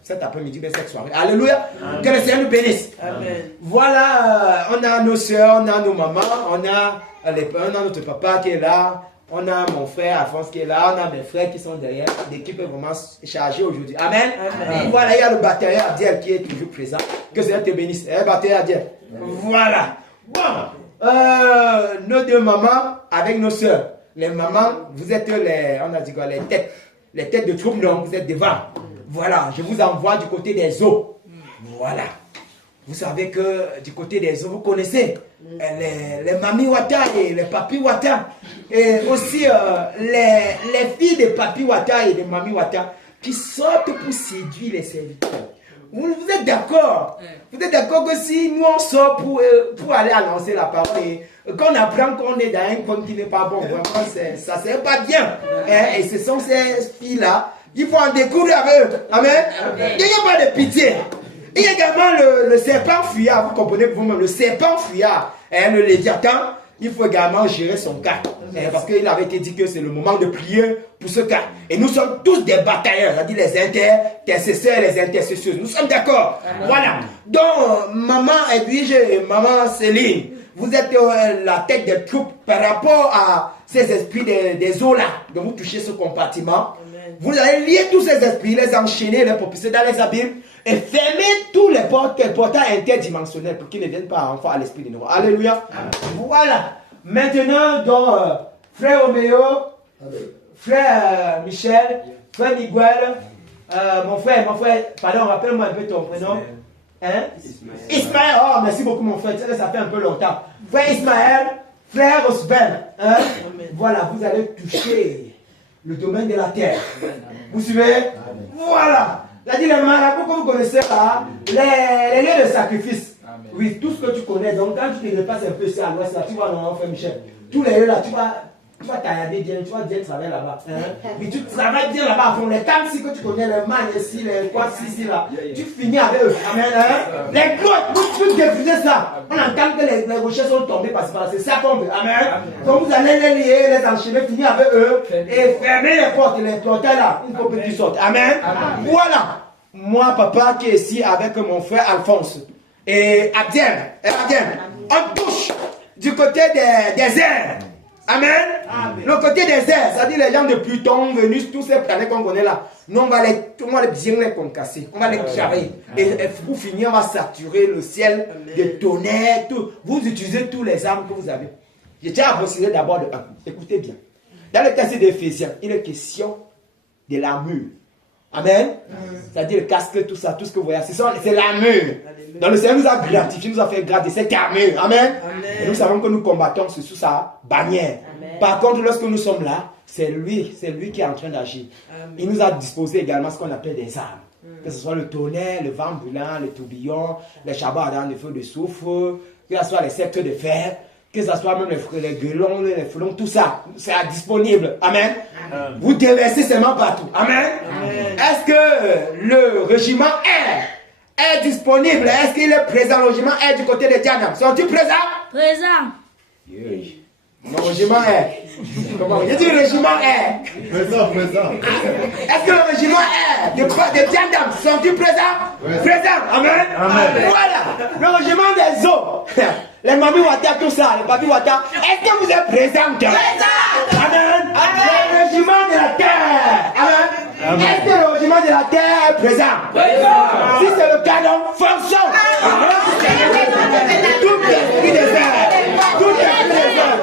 cet après-midi, cette soirée. Alléluia. Amen. Que le Seigneur nous bénisse. Amen. Voilà, on a nos soeurs, on a nos mamans, on a notre papa qui est là, on a mon frère Alphonse qui est là, on a mes frères qui sont derrière. L'équipe est vraiment chargée aujourd'hui. Amen. Amen. Voilà, il y a le batailleur Adiel qui est toujours présent. Que Seigneur te bénisse. Batailleur Adiel. Voilà. Bon, nos deux mamans avec nos soeurs. Les mamans, vous êtes on a dit quoi, les têtes de troupe, non, vous êtes devant. Voilà, je vous envoie du côté des eaux. Voilà. Vous savez que du côté des eaux, vous connaissez les mamies Wata et les papis Wata. Et aussi les filles de papis Wata et de mamie Wata qui sortent pour séduire les serviteurs. Vous êtes d'accord? Vous êtes d'accord que si nous on sort pour aller annoncer la parole et qu'on apprend qu'on est dans un coin qui n'est pas bon, vraiment ça ne serait pas bien. Et ce sont ces filles-là, il faut en découvrir avec eux. Amen. Il n'y a pas de pitié. Il y a également le serpent fuyard, vous comprenez vous-même, le serpent fuyard, le léviathan, il faut également gérer son cas. Parce qu'il avait été dit que c'est le moment de prier pour ce cas. Et nous sommes tous des batailleurs, c'est-à-dire les intercesseurs et les intercesseuses. Nous sommes d'accord. Voilà. Donc, maman Edwige et maman Céline, vous êtes la tête des troupes par rapport à ces esprits des eaux là. Donc, vous touchez ce compartiment. Vous allez lier tous ces esprits, les enchaîner, les propulser dans les abîmes et fermer tous les portails interdimensionnels pour qu'ils ne viennent pas encore à l'esprit de nous. Alléluia. Amen. Voilà. Maintenant, donc, frère Oméo, frère Michel, frère Miguel, mon frère, pardon, rappelle-moi un peu ton prénom. Hein? Ismaël. Oh, merci beaucoup, mon frère. Ça fait un peu longtemps. Frère Ismaël, frère Osben. Hein? Voilà, vous allez toucher le domaine de la terre. Vous suivez? Amen. Voilà. C'est-à-dire les marabouts que vous connaissez là, les lieux de sacrifice. Amen. Oui, tout ce que tu connais. Donc quand tu te dépasses un peu ça à l'ouest, là, tu vois mon frère Michel. Tous les lieux là, tu vas tailler bien, tu vas bien travailler là-bas. Puis tu travailles bien là-bas à fond. Les tables ici que tu connais, les mannes ici, les quoi ici là, tu finis avec eux. Amen. Les grottes, tu diffuser ça. On entend que les rochers sont tombés parce que c'est ça qu'on veut. Amen. Donc vous allez les lier, les enchaîner, finir avec eux et fermer les portes, les portails là. Il faut que tu sortes. Amen. Voilà. Moi, papa, qui est ici avec mon frère Alphonse et Adien, on touche du côté des airs. Amen. Amen. Le côté des airs, c'est-à-dire les gens de Pluton, Vénus, tous ces planètes qu'on connaît là, nous on va bien les concasser, on va les travailler. Et pour finir, on va saturer le ciel de tonnerre, tout. Vous utilisez tous les armes que vous avez. Je tiens à préciser d'abord de un. Écoutez bien. Dans le texte d'Éphésiens, il est question de l'armure. Amen. C'est-à-dire le casque, tout ça, tout ce que vous voyez, c'est l'armure. Donc le Seigneur nous a gratifié, nous a fait grâce de cette armure. Amen. Et nous savons que nous combattons sous sa bannière. Amen. Par contre, lorsque nous sommes là, c'est lui qui est en train d'agir. Il nous a disposé également ce qu'on appelle des armes. Que ce soit le tonnerre, le vent brûlant, le tourbillon, les chabots ardents, les feux de soufre, que ce soit les sceptres de fer, que ce soit même les gueulons, les frelons, tout ça, c'est disponible. Amen. Amen. Vous déversez seulement partout. Amen. Amen. Est-ce que le régiment est disponible? Est-ce qu'il est présent? Le régiment est du côté de Ndianam. Sont-ils présents? Présent. Oui. Le régiment est. Comment? Je dis le régiment est. Présent. Est-ce que le régiment est de bien dames sont-ils présents? Oui. Présents. Amen. Voilà. Le régiment des eaux. Les mamies Wata, tout ça, les papis Wata. Est-ce que vous êtes présents? Présents. Amen. Le régiment de la terre. Amen. Est-ce que le régiment de la terre est présent? Présent. Si c'est le cas, donc fonction. Tout l'esprit des airs. Tout l'esprit des airs.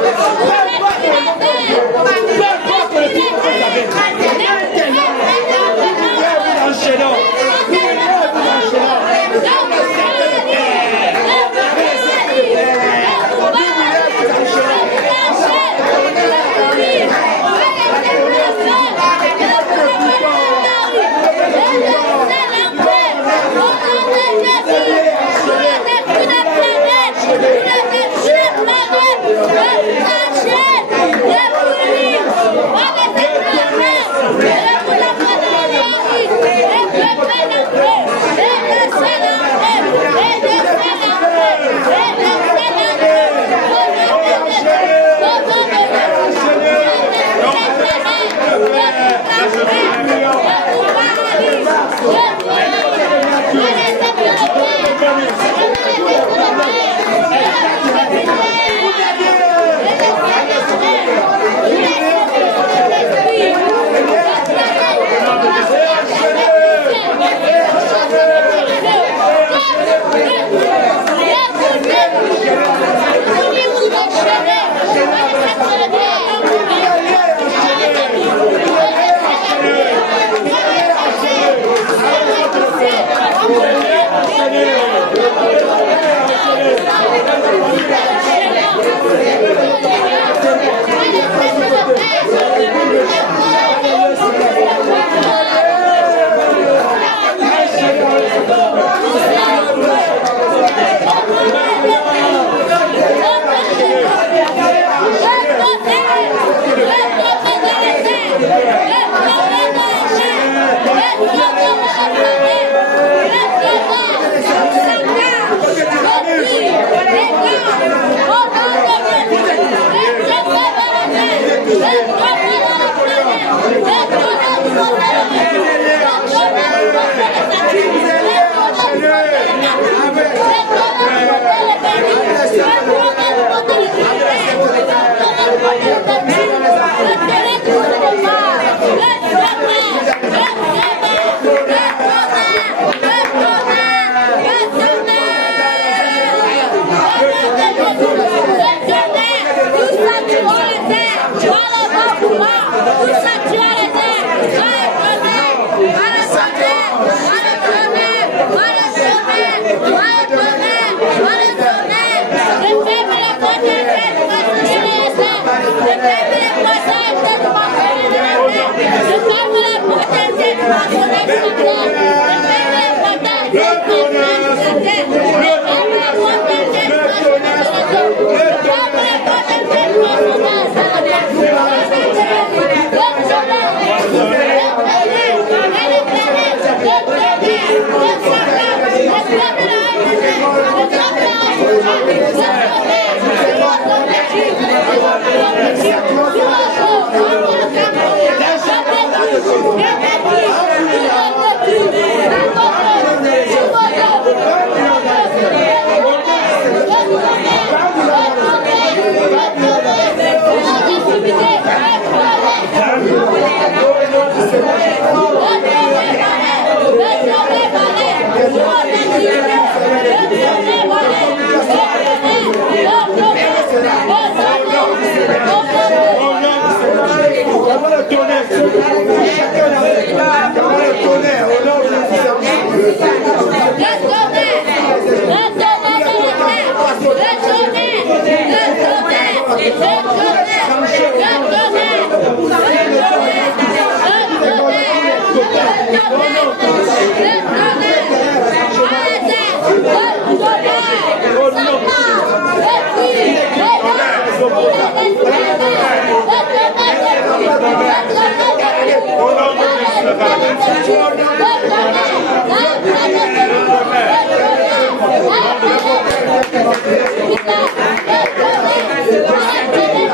Let's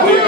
go.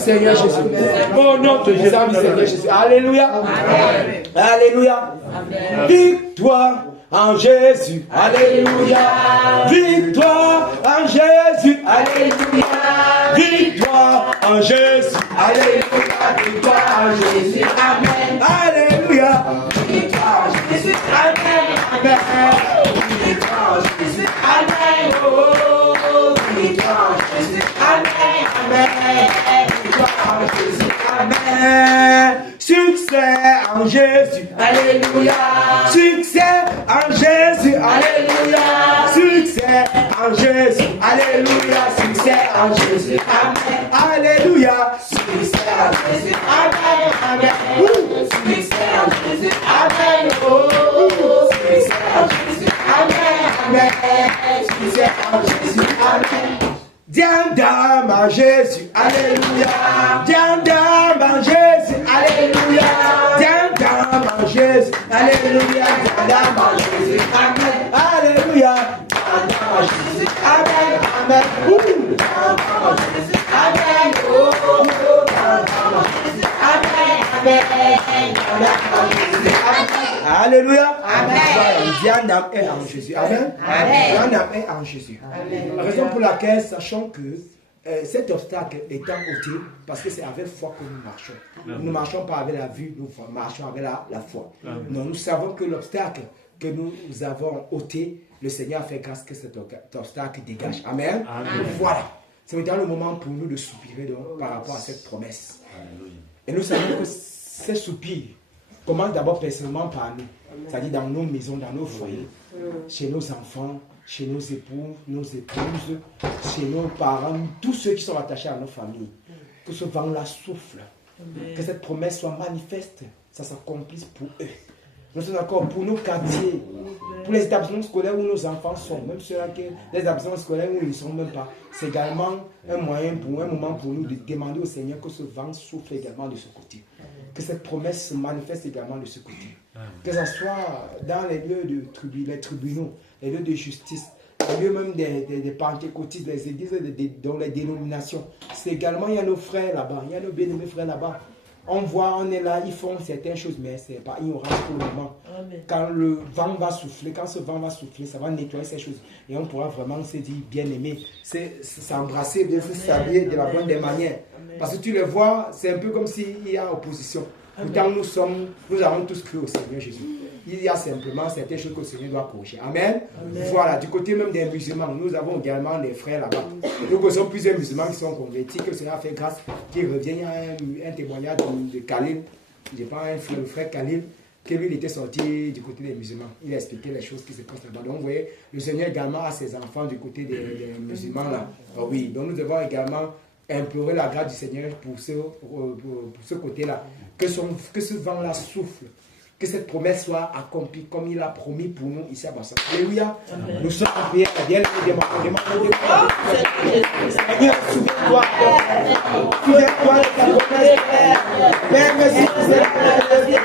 Seigneur Jésus. Au nom de Jésus. Alléluia. Alléluia. Victoire en Jésus. Alléluia. Victoire en Jésus. Alléluia. Victoire en Jésus. Alléluia. Victoire en Jésus. Amen. Alléluia. Victoire en Jésus. Amen. Amen. Victoire en Jésus. Amen. Oh, victoire en Jésus. Amen. Amen. Jésus, amen. Succès en Jésus, alléluia. Succès en Jésus, alléluia. Succès en Jésus, alléluia. en Jésus. Amen. Alléluia. Succès en Jésus. Amen. Amen. Succès en Jésus. Amen. Oh, succès en Jésus. Amen. Amen. Succès en Jésus. Amen. Diandam en Jésus, alléluia. Diandam en Jésus, alléluia. Diandam en Jésus, alléluia. Diandam en Jésus, amen. Alléluia. Diandam en Jésus, amen, amen. Diandam en Jésus, amen. Oh, diandam en Jésus, amen, amen. Diandam en Jésus, amen. Alléluia. Amen. Diandam est en Jésus, amen. Diandam est en Jésus. Amen. La raison pour laquelle, sachant que cet obstacle étant ôté, parce que c'est avec foi que nous marchons. Nous ne marchons pas avec la vue, nous marchons avec la foi. Non, nous savons que l'obstacle que nous avons ôté, le Seigneur a fait grâce que cet obstacle dégage. Amen. Amen. Voilà. C'est maintenant le moment pour nous de soupirer donc, par rapport à cette promesse. Amen. Et nous savons que ces soupirs commencent d'abord personnellement par nous. C'est-à-dire dans nos maisons, dans nos foyers, chez nos enfants, chez nos époux, nos épouses, chez nos parents, tous ceux qui sont attachés à nos familles. Que ce vent-là souffle. Amen. Que cette promesse soit manifeste, ça s'accomplisse pour eux. Nous sommes d'accord pour nos quartiers, pour les établissements scolaires où nos enfants sont, même ceux-là que les établissements scolaires où ils ne sont même pas. C'est également un moyen pour un moment pour nous de demander au Seigneur que ce vent souffle également de ce côté. Que cette promesse se manifeste également de ce côté. Que ce soit dans les lieux de les tribunaux, les lieux de justice, les lieux même des pentecôtistes, les églises, dans les dénominations. C'est également, il y a nos frères là-bas, il y a nos bien-aimés frères là-bas. On voit, on est là, ils font certaines choses, mais ce n'est pas ignorant pour le moment. Amen. Quand le vent va souffler, quand ce vent va souffler, ça va nettoyer ces choses. Et on pourra vraiment se dire, bien aimé, s'embrasser, bien se saluer de la bonne des manières. Amen. Parce que tu le vois, c'est un peu comme s'il y a opposition. Pourtant, nous avons tous cru au Seigneur Jésus. Il y a simplement certaines choses que le Seigneur doit corriger. Amen. Amen. Voilà, du côté même des musulmans, nous avons également des frères là-bas. Nous connaissons plusieurs musulmans qui sont convertis, que le Seigneur a fait grâce, qui reviennent. Il y a un témoignage de Khalil, je pense le frère Khalil, que lui il était sorti du côté des musulmans. Il a expliqué les choses qui se passent là-bas. Donc vous voyez, le Seigneur également a ses enfants du côté des musulmans là. Oh, oui, donc nous devons également implorer la grâce du Seigneur pour ce côté-là. Que ce vent-là souffle. Que cette promesse soit accomplie comme il a promis pour nous ici à Bassam. Alléluia. Amen. Nous sommes en prière. Seigneur, souviens-toi. Souviens-toi de ta promesse. Père, merci pour cette promesse.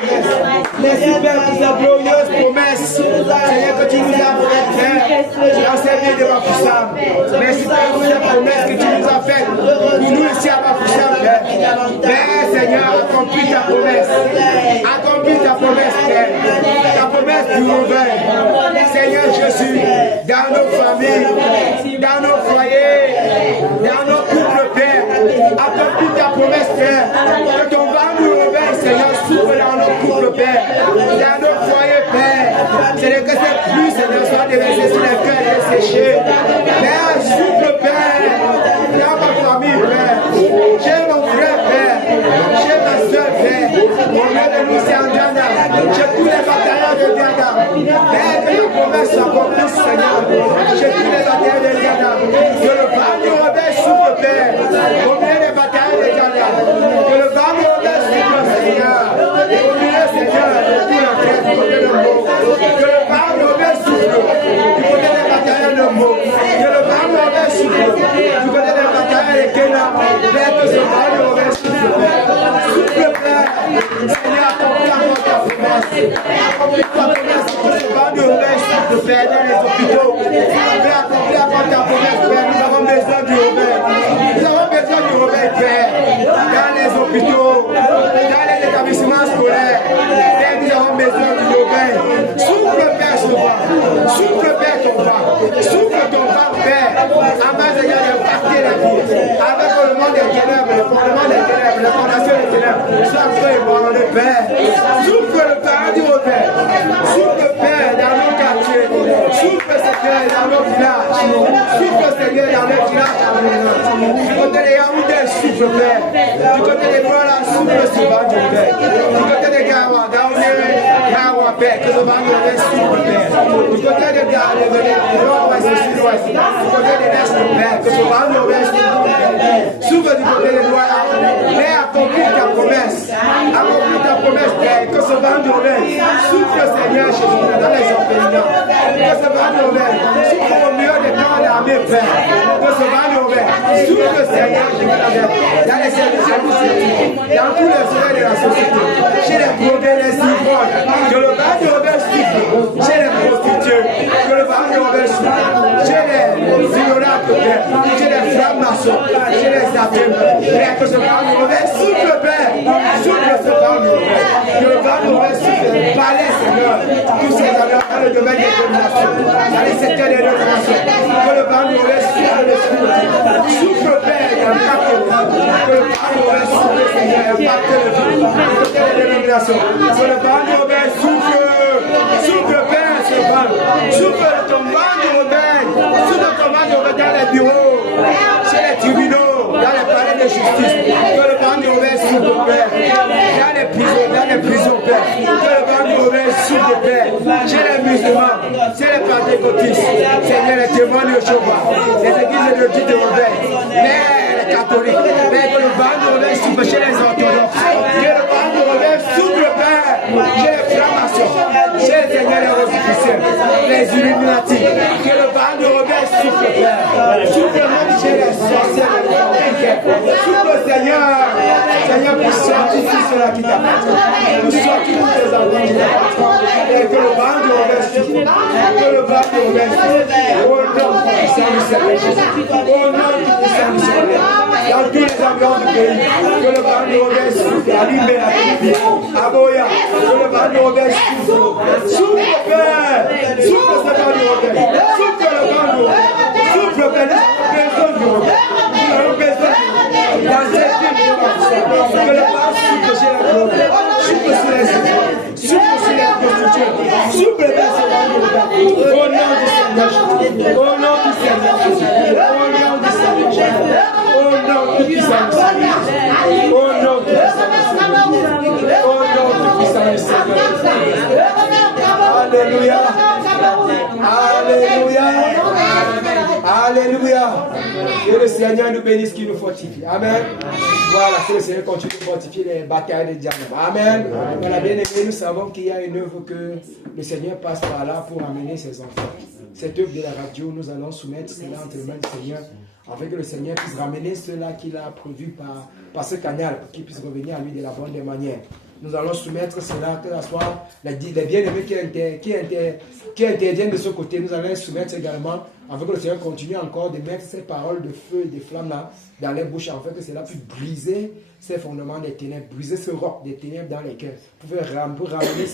Merci, Père, pour cette glorieuse promesse. Seigneur, que tu nous as faite, Père. Enseigne de Bafoussam. Merci, Père, pour cette promesse que tu nous as faite. Pour nous ici à Bafoussam, Père. Père, Seigneur, accomplis ta promesse. Accomplis ta promesse. Ta promesse du réveil, Seigneur Jésus, dans nos familles, dans nos foyers, dans nos couples, Père, accomplis ta promesse, Père, que ton vent nous réveille, Seigneur, souffle dans nos couples, Père, dans nos foyers, Père, Seigneur, que cette pluie, Seigneur, soit déversée sur les cœurs desséchés, Père, souffle, Père, dans ma famille, Père, chez mon frère, Père, chez ma soeur, Père, au lieu de nous, c'est en Diana. J'ai tous les bataillons de Diana. Père, que la promesse s'accomplisse, Seigneur. J'ai tous les bataillons de Diana. Que le vent du rebelle souffle, Père. Au milieu des bataillons de Diana. Que le vent du rebelle souffle, Seigneur. Et au milieu, Seigneur, de tout le frère du côté de Meaux. Que le vent du rebelle souffle du côté des bataillons de Meaux. Que le vent du rebelle souffle du côté des bataillons de Kéna. Père, que ce vent du rebelle souffle, Père. Souffle, Père. Seigneur, accomplis ta promesse. Accomplis ta promesse. Ce vent de rebelle souffle, Père, dans les hôpitaux. Père, accomplis ta promesse, Père. Nous avons besoin du rebelle. Nous avons besoin du rebelle, Père. Dans les hôpitaux, dans les établissements scolaires. Père, nous avons besoin du rebelle. Souffle, Père, ce vent. Souffle, Père, ton vent. Souffle ton vent, Père. Avant, Seigneur, de partir la vie. Avec le monde des ténèbres, le fondement des ténèbres, la fondation des ténèbres. Sois prêt, mon Père. Souffle le paradis au Père. Souffle, Père, dans nos quartiers. Souffle, Seigneur, dans nos villages. Souffle, Seigneur, dans nos villages. Du côté des Yaoundé, souffle, Père. Du côté des Bola, souffle, Sylvain, du Père. Du côté des Gawa, Gaoundé, Gawa, Père, que ce vent de l'Ouest souffle, Père. Du côté de nord-ouest et sud-ouest, du côté de l'Est, Père, que ce vent de l'Ouest souffle du côté de l'Ouest. Père, accomplis ta promesse. Accomplis ta promesse, Père, que ce vent de l'Ouest souffle, Seigneur, chez nous, dans les orphelinats. Que ce vent de l'Ouest souffle au milieu des camps d'armée, Père. Que ce vent de l'Ouest souffle, Seigneur, dans les services dans tous les sphères de la société, chez les pauvres, les ivrognes, que le vent de l'Ouest souffle, chez les prostituées, que le vent de l'Ouest souffle, chez les ignorantes, chez les francs-maçons, chez les athées, Père, que ce vent de l'Ouest souffle, Père, souffle ce vent de l'Ouest, que le vent de l'Ouest souffle, palais, Seigneur, tous ces amis dans le domaine de domination, dans les secteurs de domination, que le vent de l'Ouest souffle, Père, dans le cap de l'Ouest, que le vent de l'Ouest souffle, Seigneur, impacte le vie, que les dénominations, que le vent de l'Ouest souffle, souffle, Père, ce vent, souffle ton vent de l'Ouest, souffle ton vent de l'Ouest dans les bureaux, chez les tribunaux, dans les palais de justice, que le vent de l'Ouest souffle, Père, dans les prisons, Père, que le vent de l'Ouest souffle, Père, chez les musulmans, chez les pentecôtistes, Seigneur, les témoins de Jéhovah, les églises de Dieu de réveil, les catholiques, Père, que le vent de l'Ouest souffle chez les orthodoxes, que le vent de l'Ouest souffle, Père, chez les francs-maçons, chez les seigneurs les rosicruciens, les illuminati, que le vent de l'Ouest souffle, Père, souffle même chez les sorciers, souffle, Seigneur, Seigneur, pour sortir tout cela qui t'appartient, pour sortir tous les enfants qui t'appartiennent, et que le vent de l'Ouest souffle, que le vent de l'Ouest souffle, au nom du puissant du Seigneur Jésus, au nom du puissant du Seigneur, dans tous les environs du pays, que le vent de l'Ouest souffle, à Limé, à Libye, à Boya, que le vent de l'Ouest souffle, souffle, Père, souffle ce vent de l'Ouest, souffle le vent de l'Ouest, souffle, Père, personne de l'Ouest, dans cette ville de l'Ouest, que le vent souffle chez la gloire, souffle sur les îles, souffle sur les prostituées, souffle vers ce vent de l'Ouest, au nom du Seigneur Jésus, au nom du Seigneur Jésus, au nom du Seigneur Jésus, au nom du puissant du Seigneur, au nom du puissant du Seigneur. Alléluia. Alléluia. Alléluia. Que le Seigneur nous bénisse, qui nous fortifie. Amen. Voilà, que le Seigneur continue de fortifier les batailles de diamants. Amen. Voilà, bien aimé, nous savons qu'il y a une œuvre que le Seigneur passe par là pour amener ses enfants. Cette œuvre de la radio, nous allons soumettre cela entre les mains du Seigneur, afin que le Seigneur puisse ramener cela qu'il a prévu par ce canal, pour qu'il puisse revenir à lui de la bonne manière. Nous allons soumettre cela, que ce soit les bien-aimés qui interviennent de ce côté, nous allons les soumettre également, afin que le Seigneur continue encore de mettre ces paroles de feu et de flamme là dans les bouches, afin que cela puisse briser ces fondements des ténèbres, briser ce roc des ténèbres dans les cœurs, pour ramener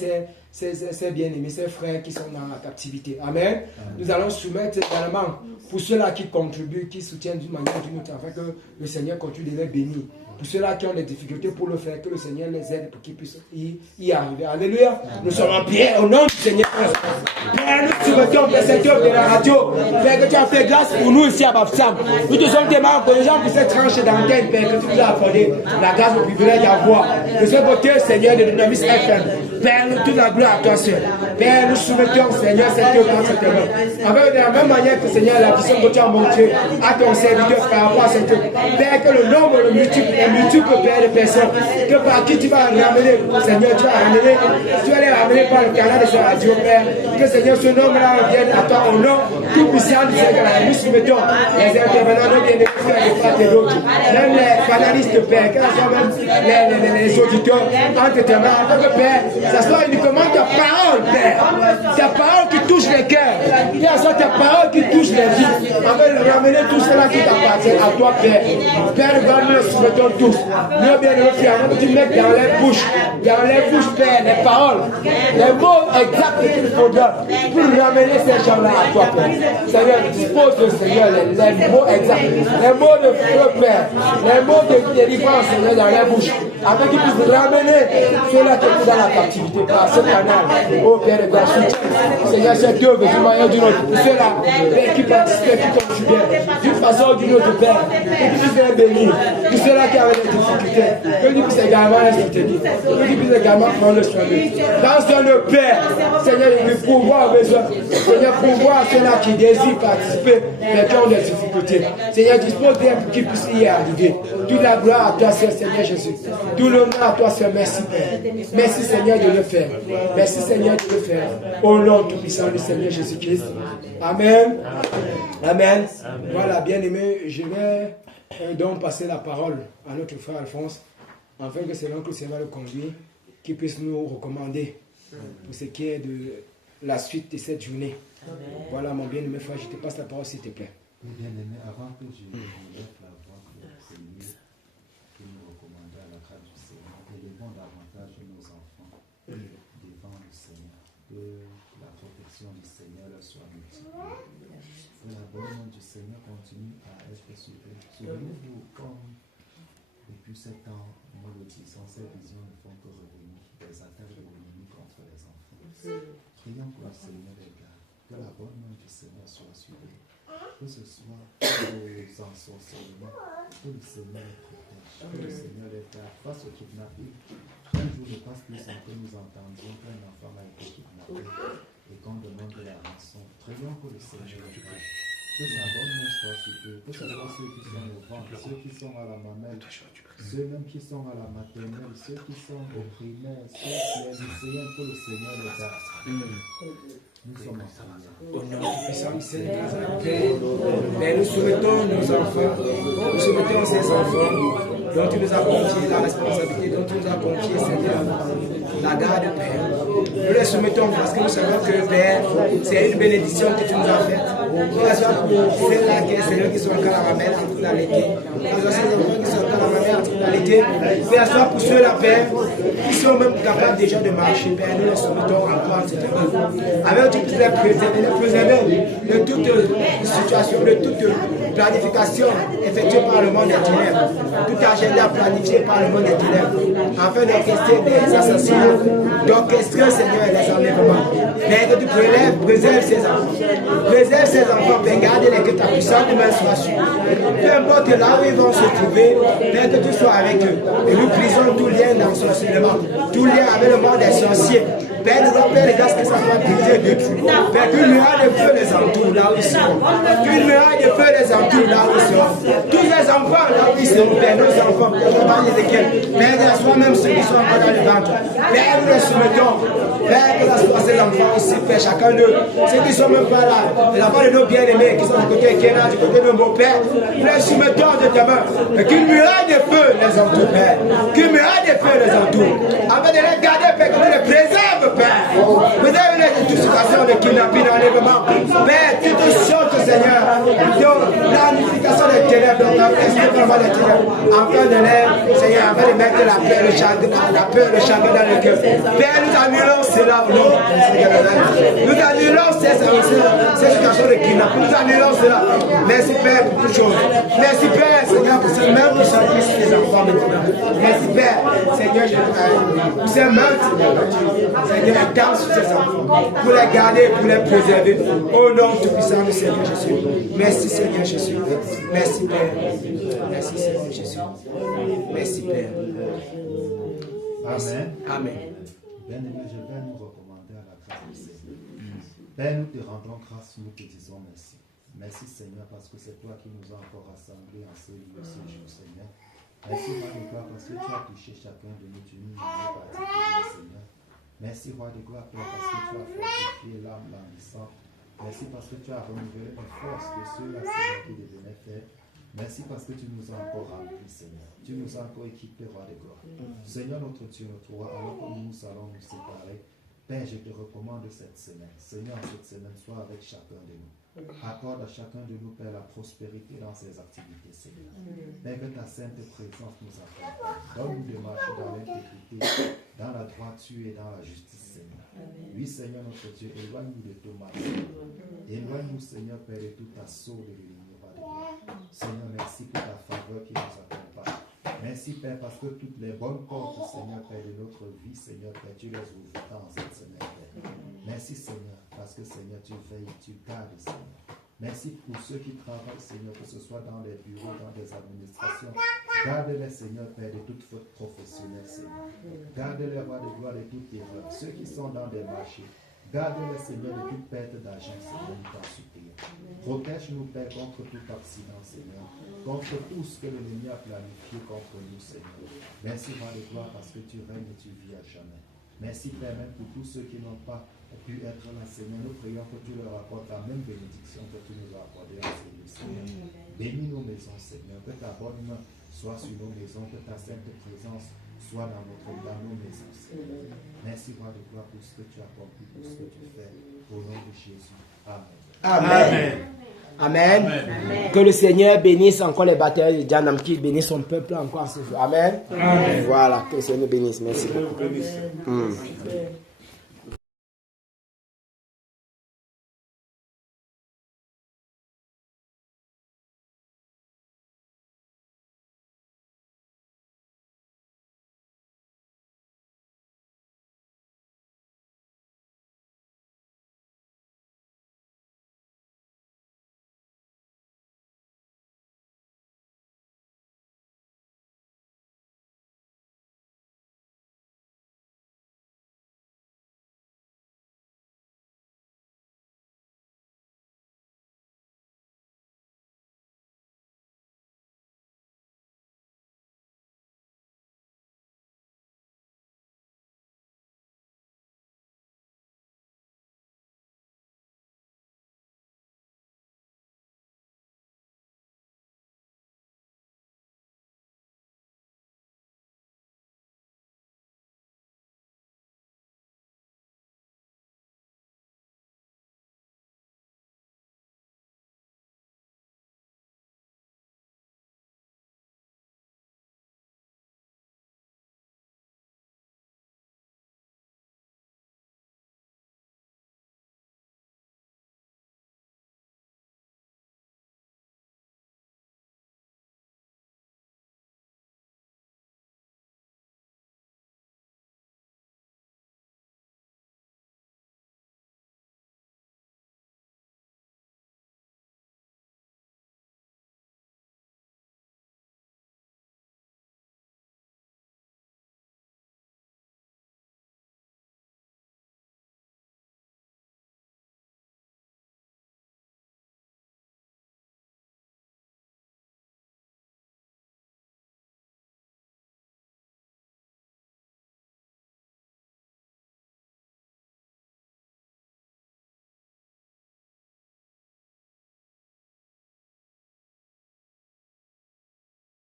ces bien-aimés, ces frères qui sont dans la captivité. Amen. Nous allons soumettre également pour ceux-là qui contribuent, qui soutiennent d'une manière ou d'une autre, afin que le Seigneur continue de les bénir. Pour ceux-là qui ont des difficultés pour le faire, que le Seigneur les aide pour qu'ils puissent y arriver. Alléluia. Nous sommes en prière au nom du Seigneur. Père, nous soumettons cette œuvre de la radio. Père, que tu as fait grâce pour nous ici à Bapsam. Nous te sommes tellement reconnaissants pour cette tranche d'antenne, Père, que tu nous as accordé la grâce, le privilège d'avoir. De ce côté, Seigneur, de Dynamis FM. Père, nous toute la gloire à toi seul. Père, nous soumettons, Seigneur, cette œuvre dans cette œuvre. Avec de la même manière que, Seigneur, la vision que tu as montrée à ton serviteur par rapport à cette œuvre. Père, que le nombre, le multiple, Père, de personnes, que par qui tu vas ramener, Seigneur, tu vas les ramener par le canal de cette radio, Père. Que, Seigneur, ce nombre-là vienne à toi au nom tout puissant du Seigneur. Nous soumettons les intervenants, nos bien-aimés, les frères et d'autres, même les panélistes, Père, que ce soit même les auditeurs, entre tes mains, afin que, Père, ça soit uniquement ta parole, Père. Ta parole qui touche les cœurs. Que ce soit ta parole qui touche les vies. Afin de ramener tout cela qui t'appartient à toi, Père. Père, nous le soumettons tous. Nous, bien nos frères, nous tu mets dans les bouches, Père, les paroles, les mots exacts qu'il faudra pour ramener ces gens-là à toi, Père. Seigneur, dispose de Seigneur les mots exacts, les mots de feu, Père, les mots de délivrance, Seigneur, dans les bouches, afin qu'ils puissent ramener ceux-là qui sont dans la captivité par ce canal. Oh Père de grâce, Seigneur, cette œuvre d'une manière ou d'une autre, pour ceux-là qui participent, qui contribuent, d'une façon ou d'une autre, Père, que tu puisses les bénir. Pour ceux-là qui avaient des difficultés, que tu puisses également les soutenir, que tu puisses également prendre soin d'eux. Dans son nom, Père, Seigneur, il pourvoir aux besoins. Seigneur, pourvoir à ceux-là qui désirent participer, mais qui ont des difficultés. Seigneur, dispose d'eux pour qu'ils puissent y arriver. Toute la gloire à toi, Seigneur Jésus. Tout l'honneur à toi, Seigneur. Merci, Père. Merci, Seigneur, de le faire. Merci, Seigneur, de le faire. Au nom tout-puissant du Seigneur Jésus-Christ. Amen. Amen. Voilà, bien-aimé, je vais donc passer la parole à notre frère Alphonse, afin que c'est l'oncle le Seigneur le conduit, qu'il puisse nous recommander pour ce qui est de la suite de cette journée. Amen. Voilà, mon bien-aimé frère, je te passe la parole, s'il te plaît. Bien-aimé, avant que je lève la voix pour le Seigneur, que nous recommandons à la grâce du Seigneur, élevons davantage nos enfants devant le Seigneur, que la protection du Seigneur leur soit multipliée. Que la bonne main du Seigneur continue à être sur eux. Souvenez-vous, comme depuis 7 ans, nous le disons, ces visions ne font que revenir, des attaques de l'ennemi contre les enfants. Prions pour le Seigneur des gardes, que la bonne main du Seigneur soit sur eux. Que ce soit aux ensorcellements, que le Seigneur les protège, que le Seigneur les garde face au kidnapping. Un jour ne passe plus sans que nous entendions qu'un enfant a été kidnappé et qu'on demande de la rançon. Prions que le Seigneur les garde. Que sa bonne main soit sur eux, que ce soit ceux qui sont au ventre, ceux qui sont à la mamelle, ceux même qui sont à la maternelle, ceux qui sont au primaire, ceux qui sont lycéens, que le Seigneur les garde. Nous sommes ensemble. Au nom du puissant du Seigneur, mais nous soumettons nos enfants, nous soumettons ces enfants dont tu nous as confié la responsabilité, dont tu nous as confié, Seigneur, la garde, Père. Nous les soumettons parce que nous savons que, Père, c'est une bénédiction que tu nous as faite. Que ce soit pour ceux-là qui sont encore à la mamelle en train d'allaiter, que ce soit ces enfants qui sont encore à la mamelle en train d'allaiter, que ce soit pour ceux-là, Père, qui sont même capables déjà de marcher, Père, nous les soumettons encore cette œuvre. Avec tu puisses les préserver de toute situation, de toute planification effectuée par le monde des ténèbres, tout agenda planifié par le monde des ténèbres, afin d'orchestrer des assassinats, d'orchestrer, Seigneur, les enlèvements. Père, que tu préserves ces enfants. Préserve ces enfants, Père, garde-les, que ta puissante main soit sur eux. Peu importe là où ils vont se trouver, Père, que tu sois avec eux. Et nous brisons tout lien d'ensorcellement, tout lien avec le monde des sorciers. Père, nous appelons les gars que ça soit brisé de tout. Père, qu'une muraille de feu les entoure là où ils sont. Qu'une muraille de feu les entoure là où ils sont. Tous les enfants là où ils sont, Père, nos enfants, Père, je parle desquels. Père, que ce soit même ceux qui sont encore dans le ventre. Père, nous les soumettons. Père, que ce soit ces enfants ici, Père, chacun d'eux. Ceux qui sont même pas là, les enfants de nos bien-aimés qui sont du côté Kéna, du côté de mon Père, nous les soumettons de ta main. Et qu'une muraille de feu les entoure, Père. Qu'une muraille de feu les entoure. Afin de les garder, Père, que tu les préserves, Père. Vous avez une situation de kidnapping, d'enlèvement. Père, tu te sortes, Seigneur, de l'unification des ténèbres, donc vraiment des ténèbres, afin de les, Seigneur, afin de mettre la peur, le chagrin dans le cœur. Père, nous annulons cela, non? Nous annulons ces situations de kidnapping, nous annulons cela. Merci, Père, pour toutes choses. Merci, Père, Seigneur, pour ces mains qui sont prises des enfants maintenant. Merci, Père, Seigneur, pour ces mains, Seigneur, garde sur ces enfants, pour les garder, pour les préserver. Au nom tout-puissant du Seigneur Jésus. Merci Seigneur Jésus. Merci Père. Merci Seigneur Jésus. Merci Père. Amen. Amen. Bien-aimé, je vais nous recommander à la grâce du Seigneur. Père, nous te rendons grâce, nous te disons merci. Merci Seigneur, parce que c'est toi qui nous as encore rassemblés en ce lieu, ce jour, Seigneur. Merci, Roi de gloire, parce que tu as touché chacun de nous d'une manière particulière, Seigneur. Merci, Roi de gloire, Père, parce que tu as fortifié l'âme languissante. Merci parce que tu as renouvelé une force de ceux-là, Seigneur, qui devenaient faibles. Merci parce que tu nous as encore remplis, Seigneur. Tu nous as encore équipés, Roi de gloire. Seigneur, notre Dieu, notre Roi, alors que nous allons nous séparer, Père, je te recommande cette semaine. Seigneur, cette semaine, sois avec chacun de nous. Accorde à chacun de nous, Père, la prospérité dans ses activités, Seigneur. Père, que ta sainte présence nous accompagne. Donne-nous de marcher dans l'intégrité, dans la droiture et dans la justice, Seigneur. Oui, Seigneur, notre Dieu, éloigne-nous de tout mal. Éloigne-nous, Seigneur, Père, de tout assaut de l'ennemi. Seigneur, merci pour ta faveur qui nous accompagne. Merci, Père, parce que toutes les bonnes portes, Seigneur, Père, de notre vie, Seigneur, Père, tu les ouvres dans cette semaine, Père. Merci, Seigneur, parce que, Seigneur, tu veilles, tu gardes, Seigneur. Merci pour ceux qui travaillent, Seigneur, que ce soit dans les bureaux, dans les administrations. Garde-les, Seigneur, Père, de toute faute professionnelle, Seigneur. Garde-les, roi de gloire, de toute erreur. Ceux qui sont dans des marchés, garde-les, Seigneur, de toute perte d'argent, Seigneur, nous t'en supplions. Protège-nous, Père, contre tout accident, Seigneur. Contre tout ce que l'ennemi a planifié contre nous, Seigneur. Merci, roi de gloire, parce que tu règnes et tu vis à jamais. Merci, Père, même pour tous ceux qui n'ont pas pu être là, Seigneur. Nous prions que tu leur apportes la même bénédiction que tu nous as accordée en ce lieu, Seigneur. Bénis nos maisons, Seigneur. Que ta bonne main soit sur nos maisons, que ta sainte présence soit dans nos maisons, Seigneur. Merci, roi de gloire, pour ce que tu as accompli, pour ce que tu fais. Au nom de Jésus. Amen. Amen. Amen. Amen. Que le Seigneur bénisse encore les batailleurs de Janam, qu'il bénisse son peuple encore ce jour. Amen. Amen. Voilà, que le Seigneur bénisse. Merci beaucoup.